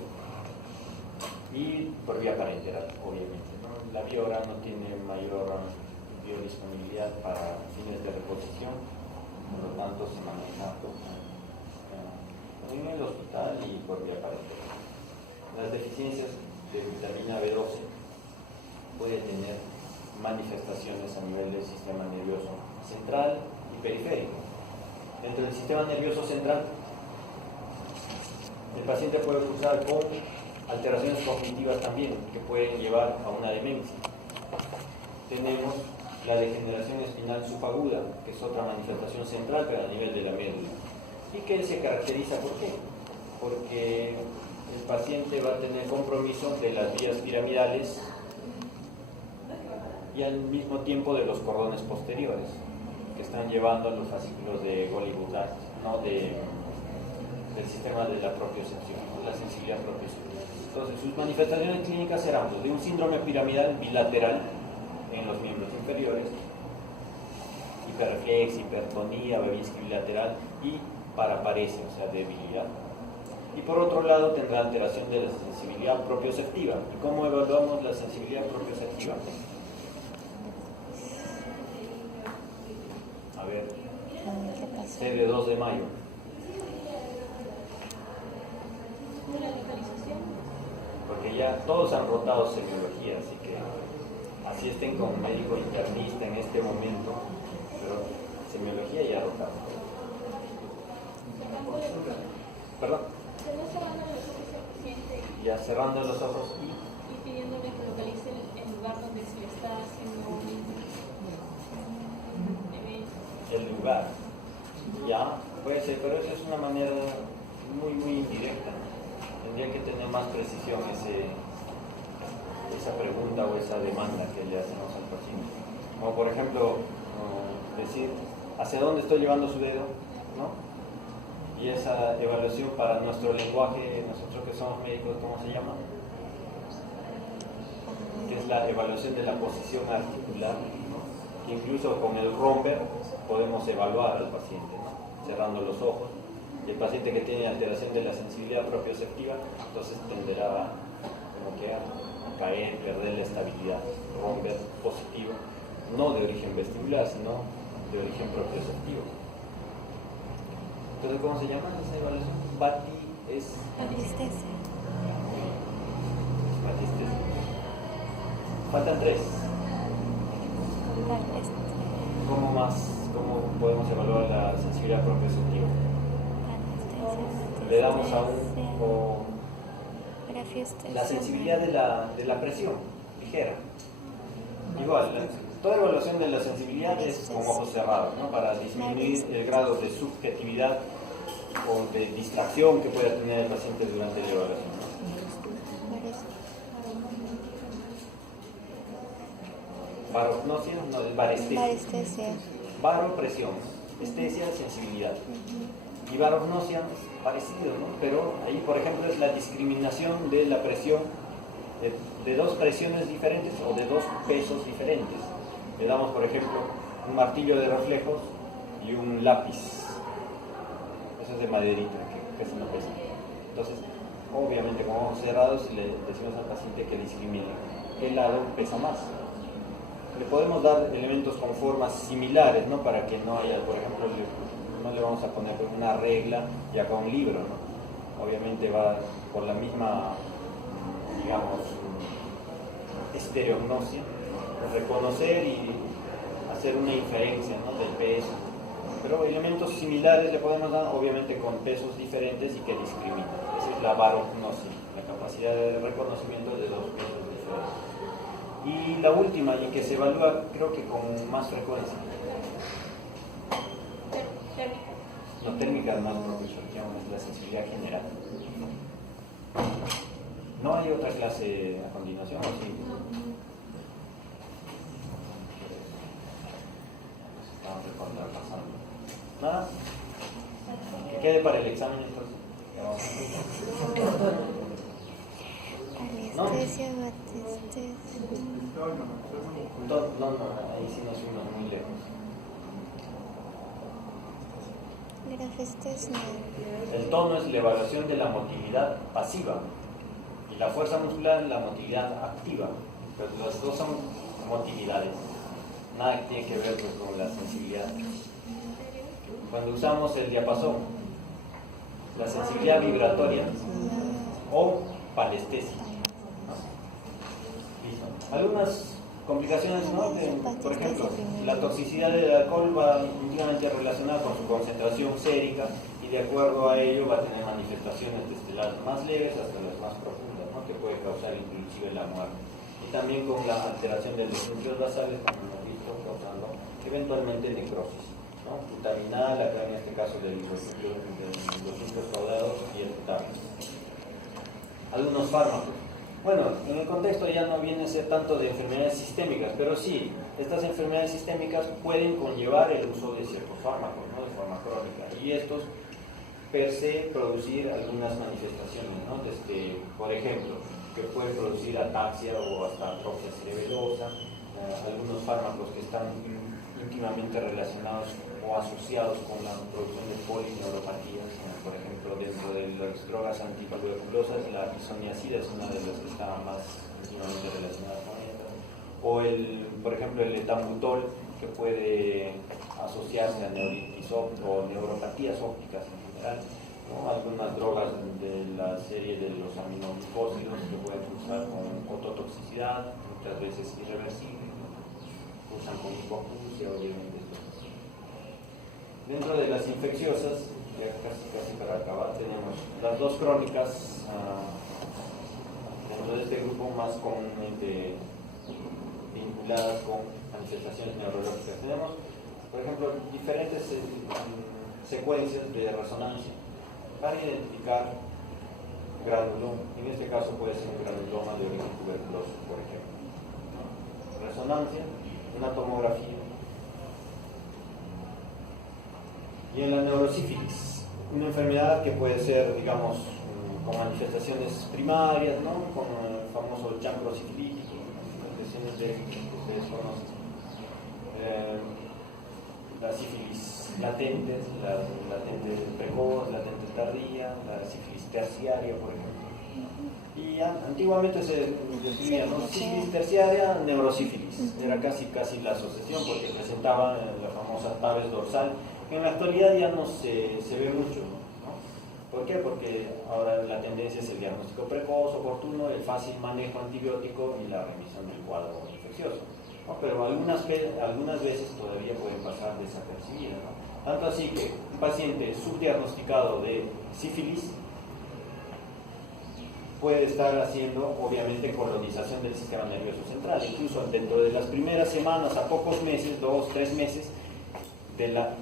y por vía parenteral, obviamente, ¿no? La vía oral no tiene mayor biodisponibilidad para fines de reposición, por lo tanto se maneja en el hospital y por vía parenteral. Las deficiencias de vitamina B12 pueden tener manifestaciones a nivel del sistema nervioso central y periférico. Dentro del sistema nervioso central, el paciente puede cursar con alteraciones cognitivas también, que pueden llevar a una demencia. Tenemos la degeneración espinal subaguda, que es otra manifestación central, pero a nivel de la médula, y que se caracteriza ¿por qué? Porque el paciente va a tener compromiso de las vías piramidales y al mismo tiempo de los cordones posteriores, que están llevando los fascículos de Golgi-Boutin, ¿no? del sistema de la propiocepción, la sensibilidad propioceptiva. Entonces, sus manifestaciones clínicas serán de un síndrome piramidal bilateral en los miembros inferiores, hiperreflex, hipertonía, Babinski bilateral y paraparesia, o sea, debilidad. Y por otro lado tendrá alteración de la sensibilidad propioceptiva. ¿Y cómo evaluamos la sensibilidad propioceptiva? A ver, de 2 de mayo. Porque ya todos han rotado semiología, así que así estén con médico internista en este momento, pero semiología ya rotaba. Perdón. Ya cerrando los ojos y pidiéndole que localice el lugar donde se le está haciendo el lugar. Ya, puede ser, pero eso es una manera muy indirecta. Tendría que tener más precisión esa pregunta o esa demanda que le hacemos al paciente. Como por ejemplo, decir, ¿hacia dónde estoy llevando su dedo? ¿No? Y esa evaluación para nuestro lenguaje, nosotros que somos médicos, ¿cómo se llama? Que es la evaluación de la posición articular, ¿no? Que incluso con el romper podemos evaluar al paciente, ¿no? Cerrando los ojos. Y el paciente que tiene alteración de la sensibilidad propioceptiva, entonces tenderá como que a caer, perder la estabilidad. Romper positivo, no de origen vestibular, sino de origen propioceptivo. Entonces, ¿cómo se llama esa evaluación? Batistesia. Batistesia. Faltan 3. ¿Cómo podemos evaluar la sensibilidad propioceptiva? Le damos a la sensibilidad de la presión ligera. Igual, toda evaluación de la sensibilidad es con ojos cerrados, ¿no? Para disminuir el grado de subjetividad o de distracción que pueda tener el paciente durante la evaluación, ¿no? Barognosia, no, es barestesia. Baro, presión. Estesia, sensibilidad. Y barognosia, parecido, ¿no? Pero ahí, por ejemplo, es la discriminación de la presión, de dos presiones diferentes o de dos pesos diferentes. Le damos, por ejemplo, un martillo de reflejos y un lápiz. Eso es de maderita, que casi no pesa. Entonces, obviamente, con ojos cerrados, le decimos al paciente que discrimine qué lado pesa más. Le podemos dar elementos con formas similares, ¿no? Para que no haya, por ejemplo, no le vamos a poner una regla y acá un libro, ¿no? Obviamente va por la misma, digamos, estereognosia, reconocer y hacer una inferencia, ¿no? Del peso, pero elementos similares le podemos dar, obviamente con pesos diferentes y que discriminen. Esa es la barognosia, la capacidad de reconocimiento de dos pesos diferentes. Y la última, y que se evalúa creo que con más frecuencia, no térmica, más profesor, es la sensibilidad general. ¿No hay otra clase a continuación o sí? Estamos repasando. ¿Nada? Que quede para el examen entonces. ¿No? Anestesia, batistesia. No, ahí sí nos fuimos muy lejos. Grafestesia. El tono es la evaluación de la motilidad pasiva y la fuerza muscular la motilidad activa. Pero los dos son motilidades, nada que tiene que ver pues, con la sensibilidad. Cuando usamos el diapasón, la sensibilidad vibratoria o palestesia, ¿no? Algunas complicaciones, ¿no? Por ejemplo, la toxicidad del alcohol va íntimamente relacionada con su concentración sérica y de acuerdo a ello va a tener manifestaciones desde las más leves hasta las más profundas, ¿no? Que puede causar inclusive la muerte. Y también con la alteración de los núcleos basales, como hemos visto, causando eventualmente necrosis, ¿no? Contaminada, la que en este caso de los núcleos caudados y el cutágeno. Algunos fármacos. Bueno, en el contexto ya no viene a ser tanto de enfermedades sistémicas, pero sí, estas enfermedades sistémicas pueden conllevar el uso de ciertos fármacos, ¿no? De forma crónica, y estos per se producir algunas manifestaciones, ¿no? Desde, por ejemplo, que pueden producir ataxia o hasta atrofia cerebelosa, algunos fármacos que están íntimamente relacionados o asociados con la producción de polineuropatías, por ejemplo, dentro de las drogas antituberculosas, la isoniazida es una de las que está más íntimamente relacionada con esta, o por ejemplo, el etambutol, que puede asociarse a neuritis o neuropatías ópticas en general, ¿no? Algunas drogas de la serie de los aminoglucósidos que pueden usar con ototoxicidad, muchas veces irreversible, ¿no? Usan con hipoacusia o llevan después. Dentro de las infecciosas, ya casi para acabar, tenemos las dos crónicas, dentro de este grupo más comúnmente vinculadas con manifestaciones neurológicas. Tenemos, por ejemplo, diferentes secuencias de resonancia para identificar granuloma. En este caso puede ser un granuloma de origen tuberculoso, por ejemplo. Resonancia, una tomografía. Y en la neurosífilis, una enfermedad que puede ser, digamos, con manifestaciones primarias, ¿no? Como el famoso chancro sifilítico, lesiones que ustedes conocen. La sífilis latente, la latente precoz, latente tardía, la sífilis terciaria, por ejemplo. Y antiguamente se describía, ¿no? Sífilis terciaria, neurosífilis. Era casi la asociación porque presentaba la famosa tabes dorsal, que en la actualidad ya no se ve mucho, ¿no? ¿Por qué? Porque ahora la tendencia es el diagnóstico precoz, oportuno, el fácil manejo antibiótico y la remisión del cuadro infeccioso, ¿no? Pero algunas veces todavía pueden pasar desapercibidas, ¿no? Tanto así que un paciente subdiagnosticado de sífilis puede estar haciendo, obviamente, colonización del sistema nervioso central. Incluso dentro de las primeras semanas, a pocos meses, 2, 3 meses, de la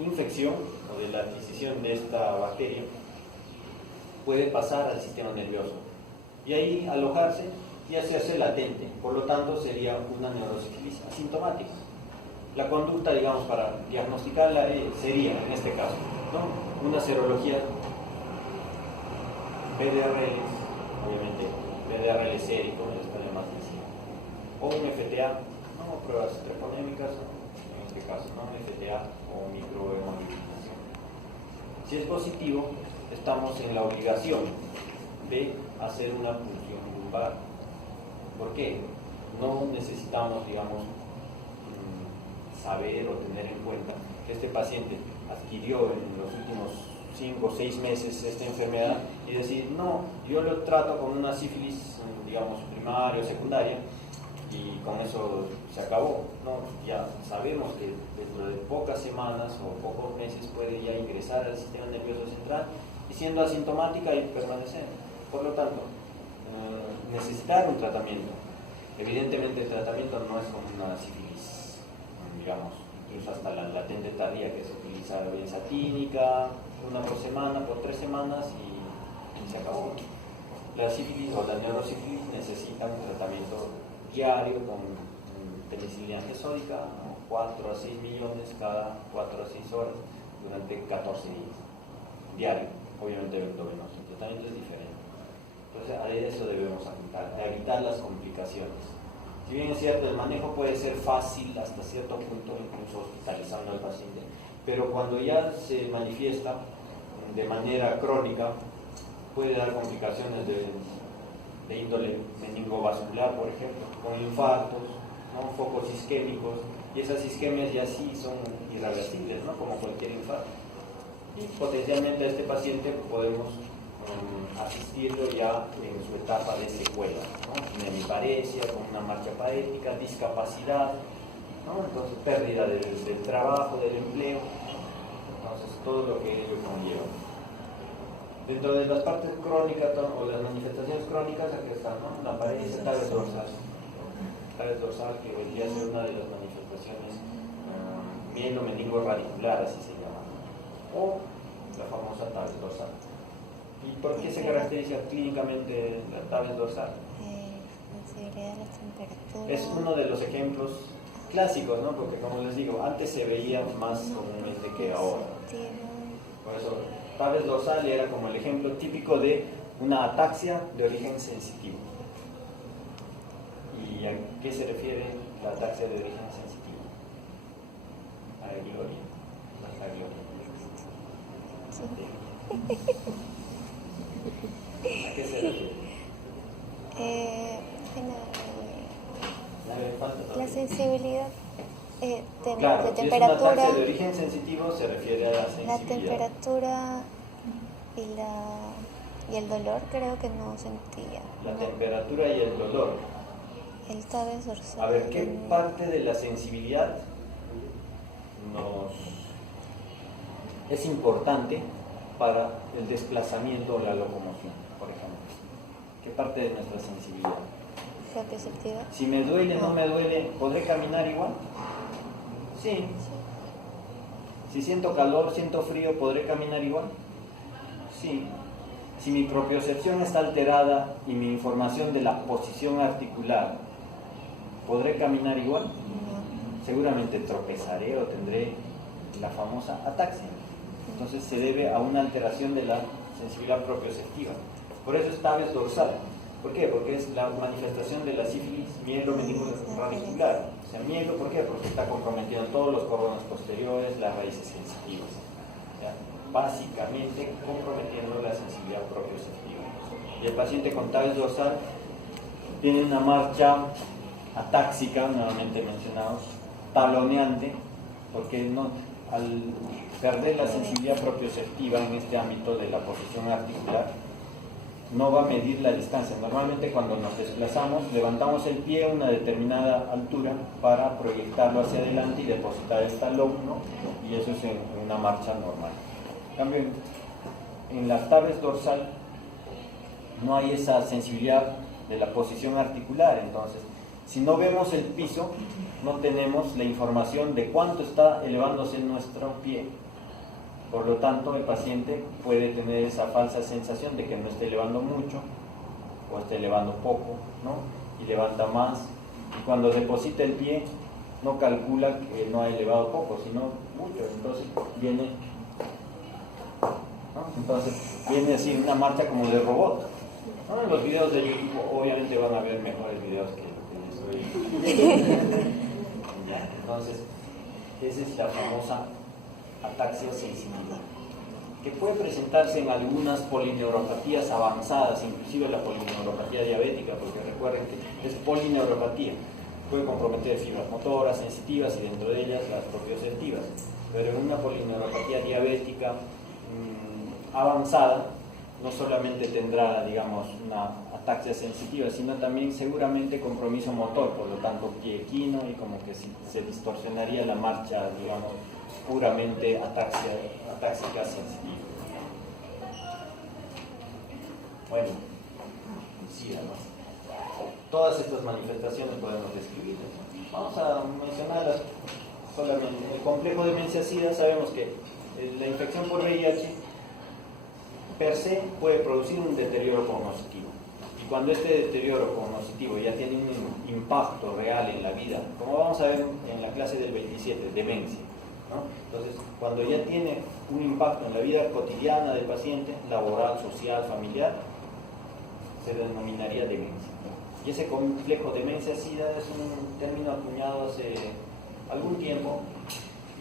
infección o de la adquisición de esta bacteria, puede pasar al sistema nervioso y ahí alojarse y hacerse latente. Por lo tanto, sería una neurosífilis asintomática. La conducta, digamos, para diagnosticarla sería, en este caso, ¿no? Una serología PDRL, obviamente PDRL sérico, el espacio más sencillo, o un FTA, ¿no? Pruebas treponémicas, en este caso, ¿no? FTA o microhemolización. Si es positivo, estamos en la obligación de hacer una punción lumbar. ¿Por qué? No necesitamos, digamos, saber o tener en cuenta que este paciente adquirió en los últimos 5 o 6 meses esta enfermedad y decir, no, yo lo trato con una sífilis, digamos, primaria o secundaria y con eso se acabó. No, ya sabemos que dentro de pocas semanas o pocos meses puede ya ingresar al sistema nervioso central y siendo asintomática y permanecer. Por lo tanto, necesitar un tratamiento. Evidentemente el tratamiento no es como una sífilis, digamos, incluso hasta la latente tardía, que se utiliza benzatínica, 1 por semana, por 3 semanas y se acabó. La sífilis o la neurosífilis necesita un tratamiento diario con penicilina sódica, 4 a 6 millones cada 4 a 6 horas durante 14 días, diario, obviamente endovenoso. El tratamiento es diferente. Entonces a eso debemos apuntar, a evitar las complicaciones. Si bien es cierto, el manejo puede ser fácil hasta cierto punto, incluso hospitalizando al paciente, pero cuando ya se manifiesta de manera crónica, puede dar complicaciones de índole meningovascular, por ejemplo, con infartos, ¿no? Focos isquémicos, y esas isquemias ya sí son irreversibles, ¿no? Como cualquier infarto. Y potencialmente a este paciente podemos asistirlo ya en su etapa de secuela, ¿no? Una hemiparesia, con una marcha paética, discapacidad, ¿no? Entonces pérdida del trabajo, del empleo, entonces todo lo que ello conlleva. Dentro de las partes crónicas o las manifestaciones crónicas, aquí está, ¿no? La paresia tabes dorsal. Tabes dorsal, que vendría a ser una de las manifestaciones mielo-meningo radicular, así se llama, o la famosa tabes dorsal. ¿Y por qué se caracteriza clínicamente la tabes dorsal? Sensibilidad a la temperatura. Es uno de los ejemplos clásicos, ¿no? Porque como les digo, antes se veía más comúnmente que ahora. Por eso, tabes dorsal era como el ejemplo típico de una ataxia de origen sensitivo. ¿Y a qué se refiere la ataxia de origen sensitivo? A la gloria. ¿A qué se refiere? La sensibilidad Claro, de si temperatura. es una ataxia de origen sensitivo, se refiere a la sensibilidad. La temperatura y el dolor creo que no sentía. La No. temperatura y el dolor. El tabes dorsal. A ver, ¿qué tenía. parte de la sensibilidad es importante para el desplazamiento o la locomoción, por ejemplo? ¿Qué parte de nuestra sensibilidad? Propioceptiva. Si me duele, no me duele, ¿podré caminar igual? Sí. Si siento calor, siento frío, ¿podré caminar igual? Sí. Si mi propiocepción está alterada y mi información de la posición articular, ¿podré caminar igual? No. Seguramente tropezaré o tendré la famosa ataxia. Entonces se debe a una alteración de la sensibilidad propioceptiva. Por eso es tabes dorsal. ¿Por qué? Porque es la manifestación de la sífilis mieloradicular. O sea, mielo, ¿por qué? Porque está comprometiendo todos los cordones posteriores, las raíces sensitivas. ¿Ya? Básicamente comprometiendo la sensibilidad propioceptiva. Y el paciente con tabes dorsal tiene una marcha atáxica, nuevamente mencionado, taloneante, porque al perder la sensibilidad propioceptiva en este ámbito de la posición articular, no va a medir la distancia. Normalmente cuando nos desplazamos, levantamos el pie a una determinada altura para proyectarlo hacia adelante y depositar el talón, ¿no? Y eso es en una marcha normal. En cambio, en la tabes dorsal no hay esa sensibilidad de la posición articular. Entonces, si no vemos el piso, no tenemos la información de cuánto está elevándose nuestro pie. Por lo tanto, el paciente puede tener esa falsa sensación de que no esté elevando mucho o esté elevando poco, ¿no? Y levanta más. Y cuando deposita el pie, no calcula que no ha elevado poco, sino mucho. Entonces viene, ¿no? Entonces viene así una marcha como de robot, ¿no? En los videos de YouTube obviamente van a ver mejores videos que ya, entonces esa es la famosa ataxia sensitiva, que puede presentarse en algunas polineuropatías avanzadas, inclusive la polineuropatía diabética, porque recuerden que es polineuropatía, puede comprometer fibras motoras, sensitivas y dentro de ellas las propioceptivas, pero en una polineuropatía diabética avanzada no solamente tendrá, digamos, una ataxia sensitiva, sino también seguramente compromiso motor, por lo tanto pie equino, y como que se distorsionaría la marcha, digamos, puramente atáxica sensitiva. Bueno, sí, ¿no? Todas estas manifestaciones podemos describirlas. Vamos a mencionarlas solamente. El complejo de demencia-sida, sabemos que la infección por VIH per se puede producir un deterioro cognoscitivo. Y cuando este deterioro cognoscitivo ya tiene un impacto real en la vida, como vamos a ver en la clase del 27, demencia, ¿no? Entonces, cuando ya tiene un impacto en la vida cotidiana del paciente, laboral, social, familiar, se denominaría demencia. Y ese complejo demencia-sida es un término acuñado hace algún tiempo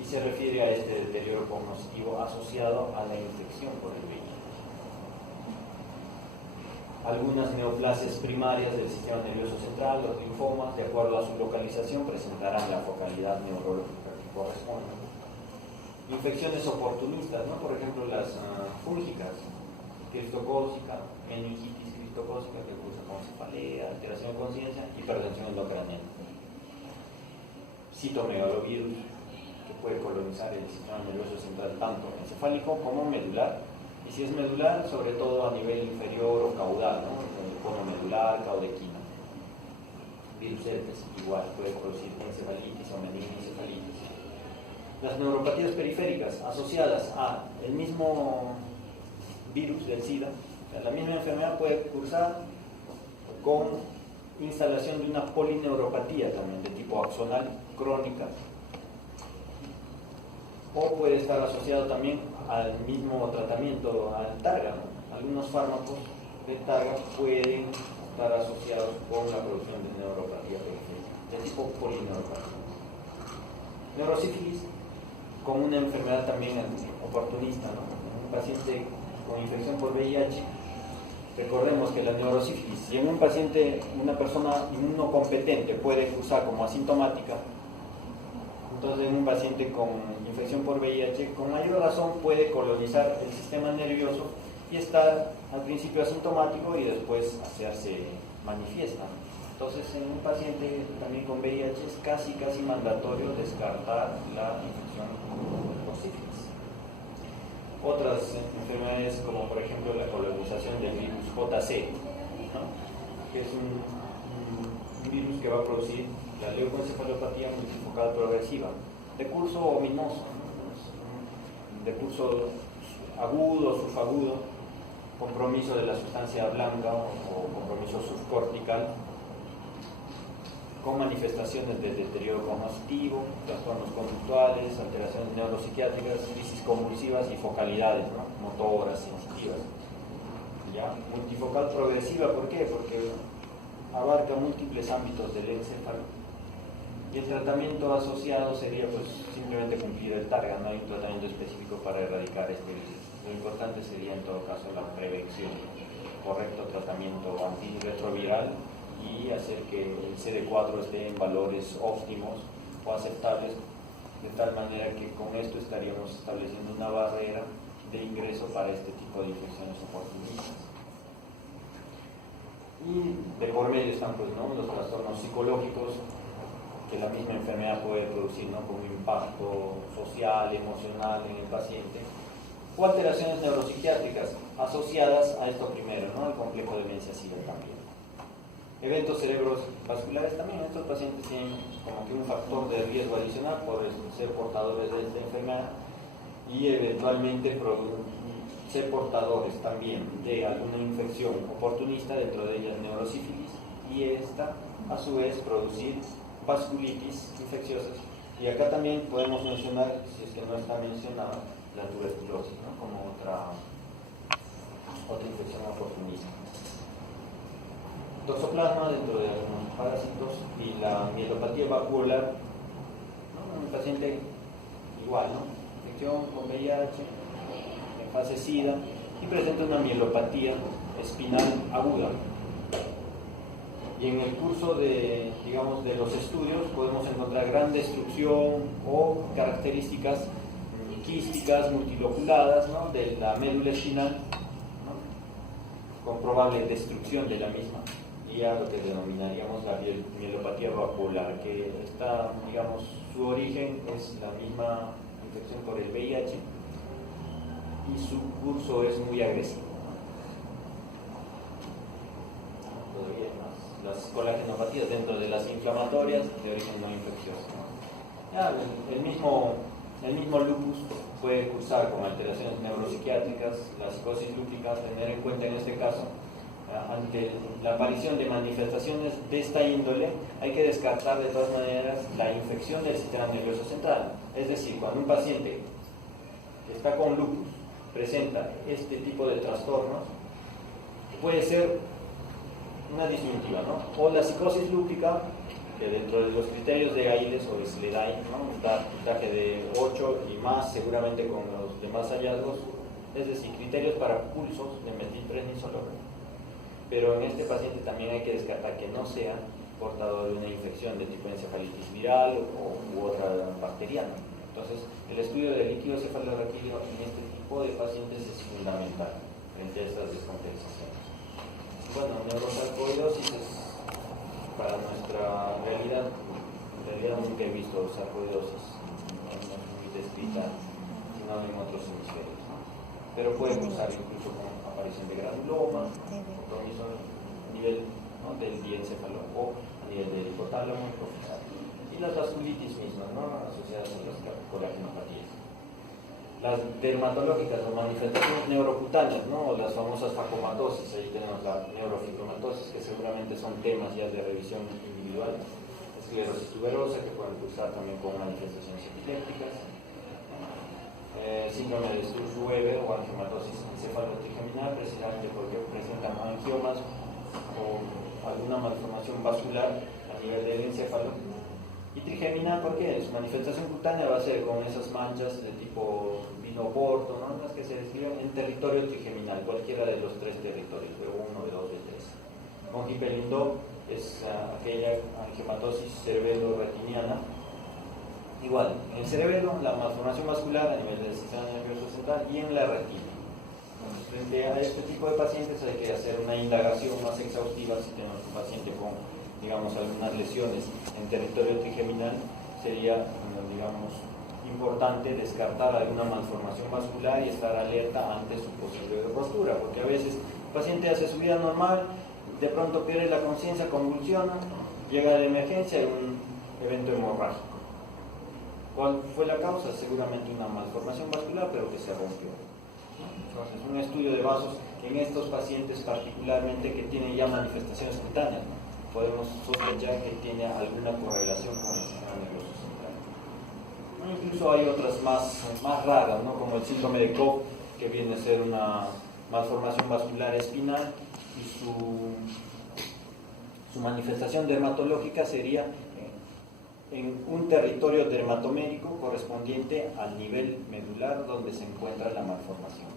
y se refiere a este deterioro cognitivo asociado a la infección por el VIH. Algunas neoplasias primarias del sistema nervioso central, los linfomas, de acuerdo a su localización, presentarán la focalidad neurológica que corresponde. Infecciones oportunistas, ¿no? Por ejemplo, las fúngicas, criptocócica, meningitis criptocócica que causa como cefalea, alteración de conciencia, hipertensión endocraniana. Citomegalovirus, que puede colonizar el sistema nervioso central tanto encefálico como medular. Y si es medular, sobre todo a nivel inferior o caudal, ¿no? El cono medular, caudequina. Virus herpes, igual, puede producir encefalitis o meningoencefalitis. Las neuropatías periféricas asociadas a el mismo virus del SIDA, o sea, la misma enfermedad puede cursar con instalación de una polineuropatía también de tipo axonal crónica, o puede estar asociado también al mismo tratamiento, al targa, ¿no? Algunos fármacos de targa pueden estar asociados con la producción de neuropatía periférica, de tipo polineuropatía. Neurosífilis, con una enfermedad también oportunista, ¿no? Un paciente con infección por VIH, recordemos que la neurosífilis, si en un paciente, una persona inmunocompetente puede cursar como asintomática, entonces en un paciente con infección por VIH, con mayor razón puede colonizar el sistema nervioso y está al principio asintomático y después hacerse manifiesta. Entonces, en un paciente también con VIH es casi mandatorio descartar la infección por sífilis. Otras enfermedades, como por ejemplo la colonización del virus JC, ¿no? Que es un virus que va a producir la leucoencefalopatía multifocal progresiva, de curso ominoso, ¿no? De curso agudo, subagudo, compromiso de la sustancia blanca o compromiso subcortical, con manifestaciones de deterioro cognitivo, trastornos conductuales, alteraciones neuropsiquiátricas, crisis convulsivas y focalidades, ¿no? Motoras, sensitivas. ¿Ya? Multifocal progresiva, ¿por qué? Porque abarca múltiples ámbitos del encéfalo. Y el tratamiento asociado sería pues simplemente cumplir el target, no hay un tratamiento específico para erradicar este virus. Lo importante sería en todo caso la prevención, correcto tratamiento antirretroviral y hacer que el CD4 esté en valores óptimos o aceptables, de tal manera que con esto estaríamos estableciendo una barrera de ingreso para este tipo de infecciones oportunistas. Y de por medio están pues, ¿no? los trastornos psicológicos que la misma enfermedad puede producir, ¿no? Como impacto social, emocional en el paciente, o alteraciones neuropsiquiátricas asociadas a esto primero, ¿no? El complejo de demencia-SIDA también. Eventos cerebrovasculares también, estos pacientes tienen como que un factor de riesgo adicional por ser portadores de esta enfermedad y eventualmente ser portadores también de alguna infección oportunista, dentro de ellas neurosífilis, y esta a su vez producir vasculitis infecciosas. Y acá también podemos mencionar, si es que no está mencionada, la tuberculosis, ¿no? Como otra infección oportunista. Toxoplasma dentro de algunos parásitos y la mielopatía vacuolar, ¿no? Un paciente igual, ¿no? Infección con VIH, en fase SIDA, y presenta una mielopatía espinal aguda. Y en el curso de, digamos, de los estudios podemos encontrar gran destrucción o características quísticas multiloculadas, ¿no? De la médula espinal, ¿no? Con probable destrucción de la misma, y a lo que denominaríamos la mielopatía vacuolar, que está, digamos, su origen es la misma infección por el VIH y su curso es muy agresivo. Todavía más las colagenopatías dentro de las inflamatorias de origen no infeccioso. Ya, el mismo lupus puede cursar con alteraciones neuropsiquiátricas, la psicosis lúpica, tener en cuenta en este caso, ante la aparición de manifestaciones de esta índole, hay que descartar de todas maneras la infección del sistema nervioso central. Es decir, cuando un paciente que está con lupus presenta este tipo de trastornos, puede ser una disyuntiva, ¿no? O la psicosis lúpica, que dentro de los criterios de Ailes o de Sledai, ¿no? Un puntaje de 8 y más, seguramente con los demás hallazgos, es decir, criterios para pulsos de metilprednisolona. Pero en este paciente también hay que descartar que no sea portador de una infección de tipo encefalitis viral u otra bacteriana. Entonces, el estudio del líquido cefalorraquídeo en este tipo de pacientes es fundamental frente a estas descompensaciones. Bueno, neurosarcoidosis es para nuestra realidad, en realidad nunca he visto sarcoidosis, no es muy descrita, sino en otros hemisferios, ¿no? Pero puede cursar incluso con aparición de granuloma, compromiso a nivel, ¿no? del diencéfalo o a nivel del hipotálamo y las vasculitis mismas, ¿no? Asociadas a las colagenopatías. Las dermatológicas o manifestaciones neurocutáneas, ¿no? O las famosas facomatosis, ahí tenemos la neurofibromatosis, que seguramente son temas ya de revisión individual, esclerosis tuberosa, que pueden cursar también con manifestaciones epilépticas, síndrome de Sturge-Weber o angiomatosis encefalotrigeminal, precisamente porque presentan angiomas o alguna malformación vascular a nivel del encéfalo. Y trigeminal, ¿por qué? Su manifestación cutánea va a ser con esas manchas de tipo vino porto, ¿no? Las que se describen en territorio trigeminal, cualquiera de los tres territorios, B1, B2, B3. Con Hippel-Lindau es aquella angiomatosis cerebelo-retiniana. Igual, en el cerebelo, la malformación vascular a nivel del sistema nervioso central y en la retina. Frente a este tipo de pacientes hay que hacer una indagación más exhaustiva. Si tenemos un paciente con, digamos, algunas lesiones en territorio trigeminal, sería, digamos, importante descartar alguna malformación vascular y estar alerta ante su posible ruptura, porque a veces el paciente hace su vida normal, de pronto pierde la conciencia, convulsiona, llega a la emergencia y un evento hemorrágico. ¿Cuál fue la causa? Seguramente una malformación vascular, pero que se rompió. Entonces, un estudio de vasos en estos pacientes particularmente que tienen ya manifestaciones cutáneas, ¿no? Podemos sospechar que tiene alguna correlación con el sistema nervioso central. Incluso hay otras más raras, ¿no? Como el síndrome de Koch, que viene a ser una malformación vascular espinal, y su manifestación dermatológica sería en un territorio dermatomédico correspondiente al nivel medular donde se encuentra la malformación.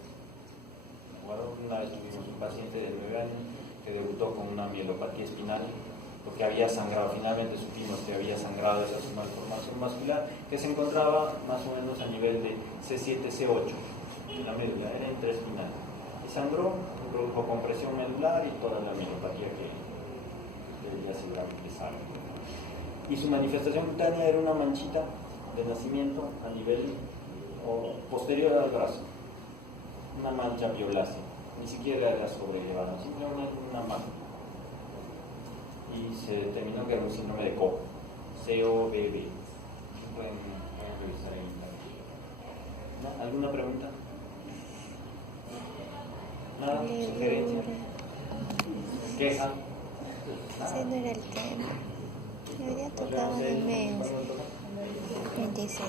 Bueno, una vez tuvimos un paciente de 9 años que debutó con una mielopatía espinal porque había sangrado, finalmente supimos que había sangrado esa malformación vascular que se encontraba más o menos a nivel de C7, C8 en la médula, era intraespinal. Y sangró, produjo compresión medular y toda la mielopatía que debería seguramente sale. Y su manifestación cutánea era una manchita de nacimiento a nivel posterior al brazo, una mancha violácea, ni siquiera era sobrelevada, simplemente una mancha. Y se determinó que era un síndrome de Koch, COBB. Pueden revisar ahí. ¿No? ¿Alguna pregunta? ¿Nada? ¿Sugerencia? ¿Queja? Ese no era el tema. Yo ya tocaba el mes 27.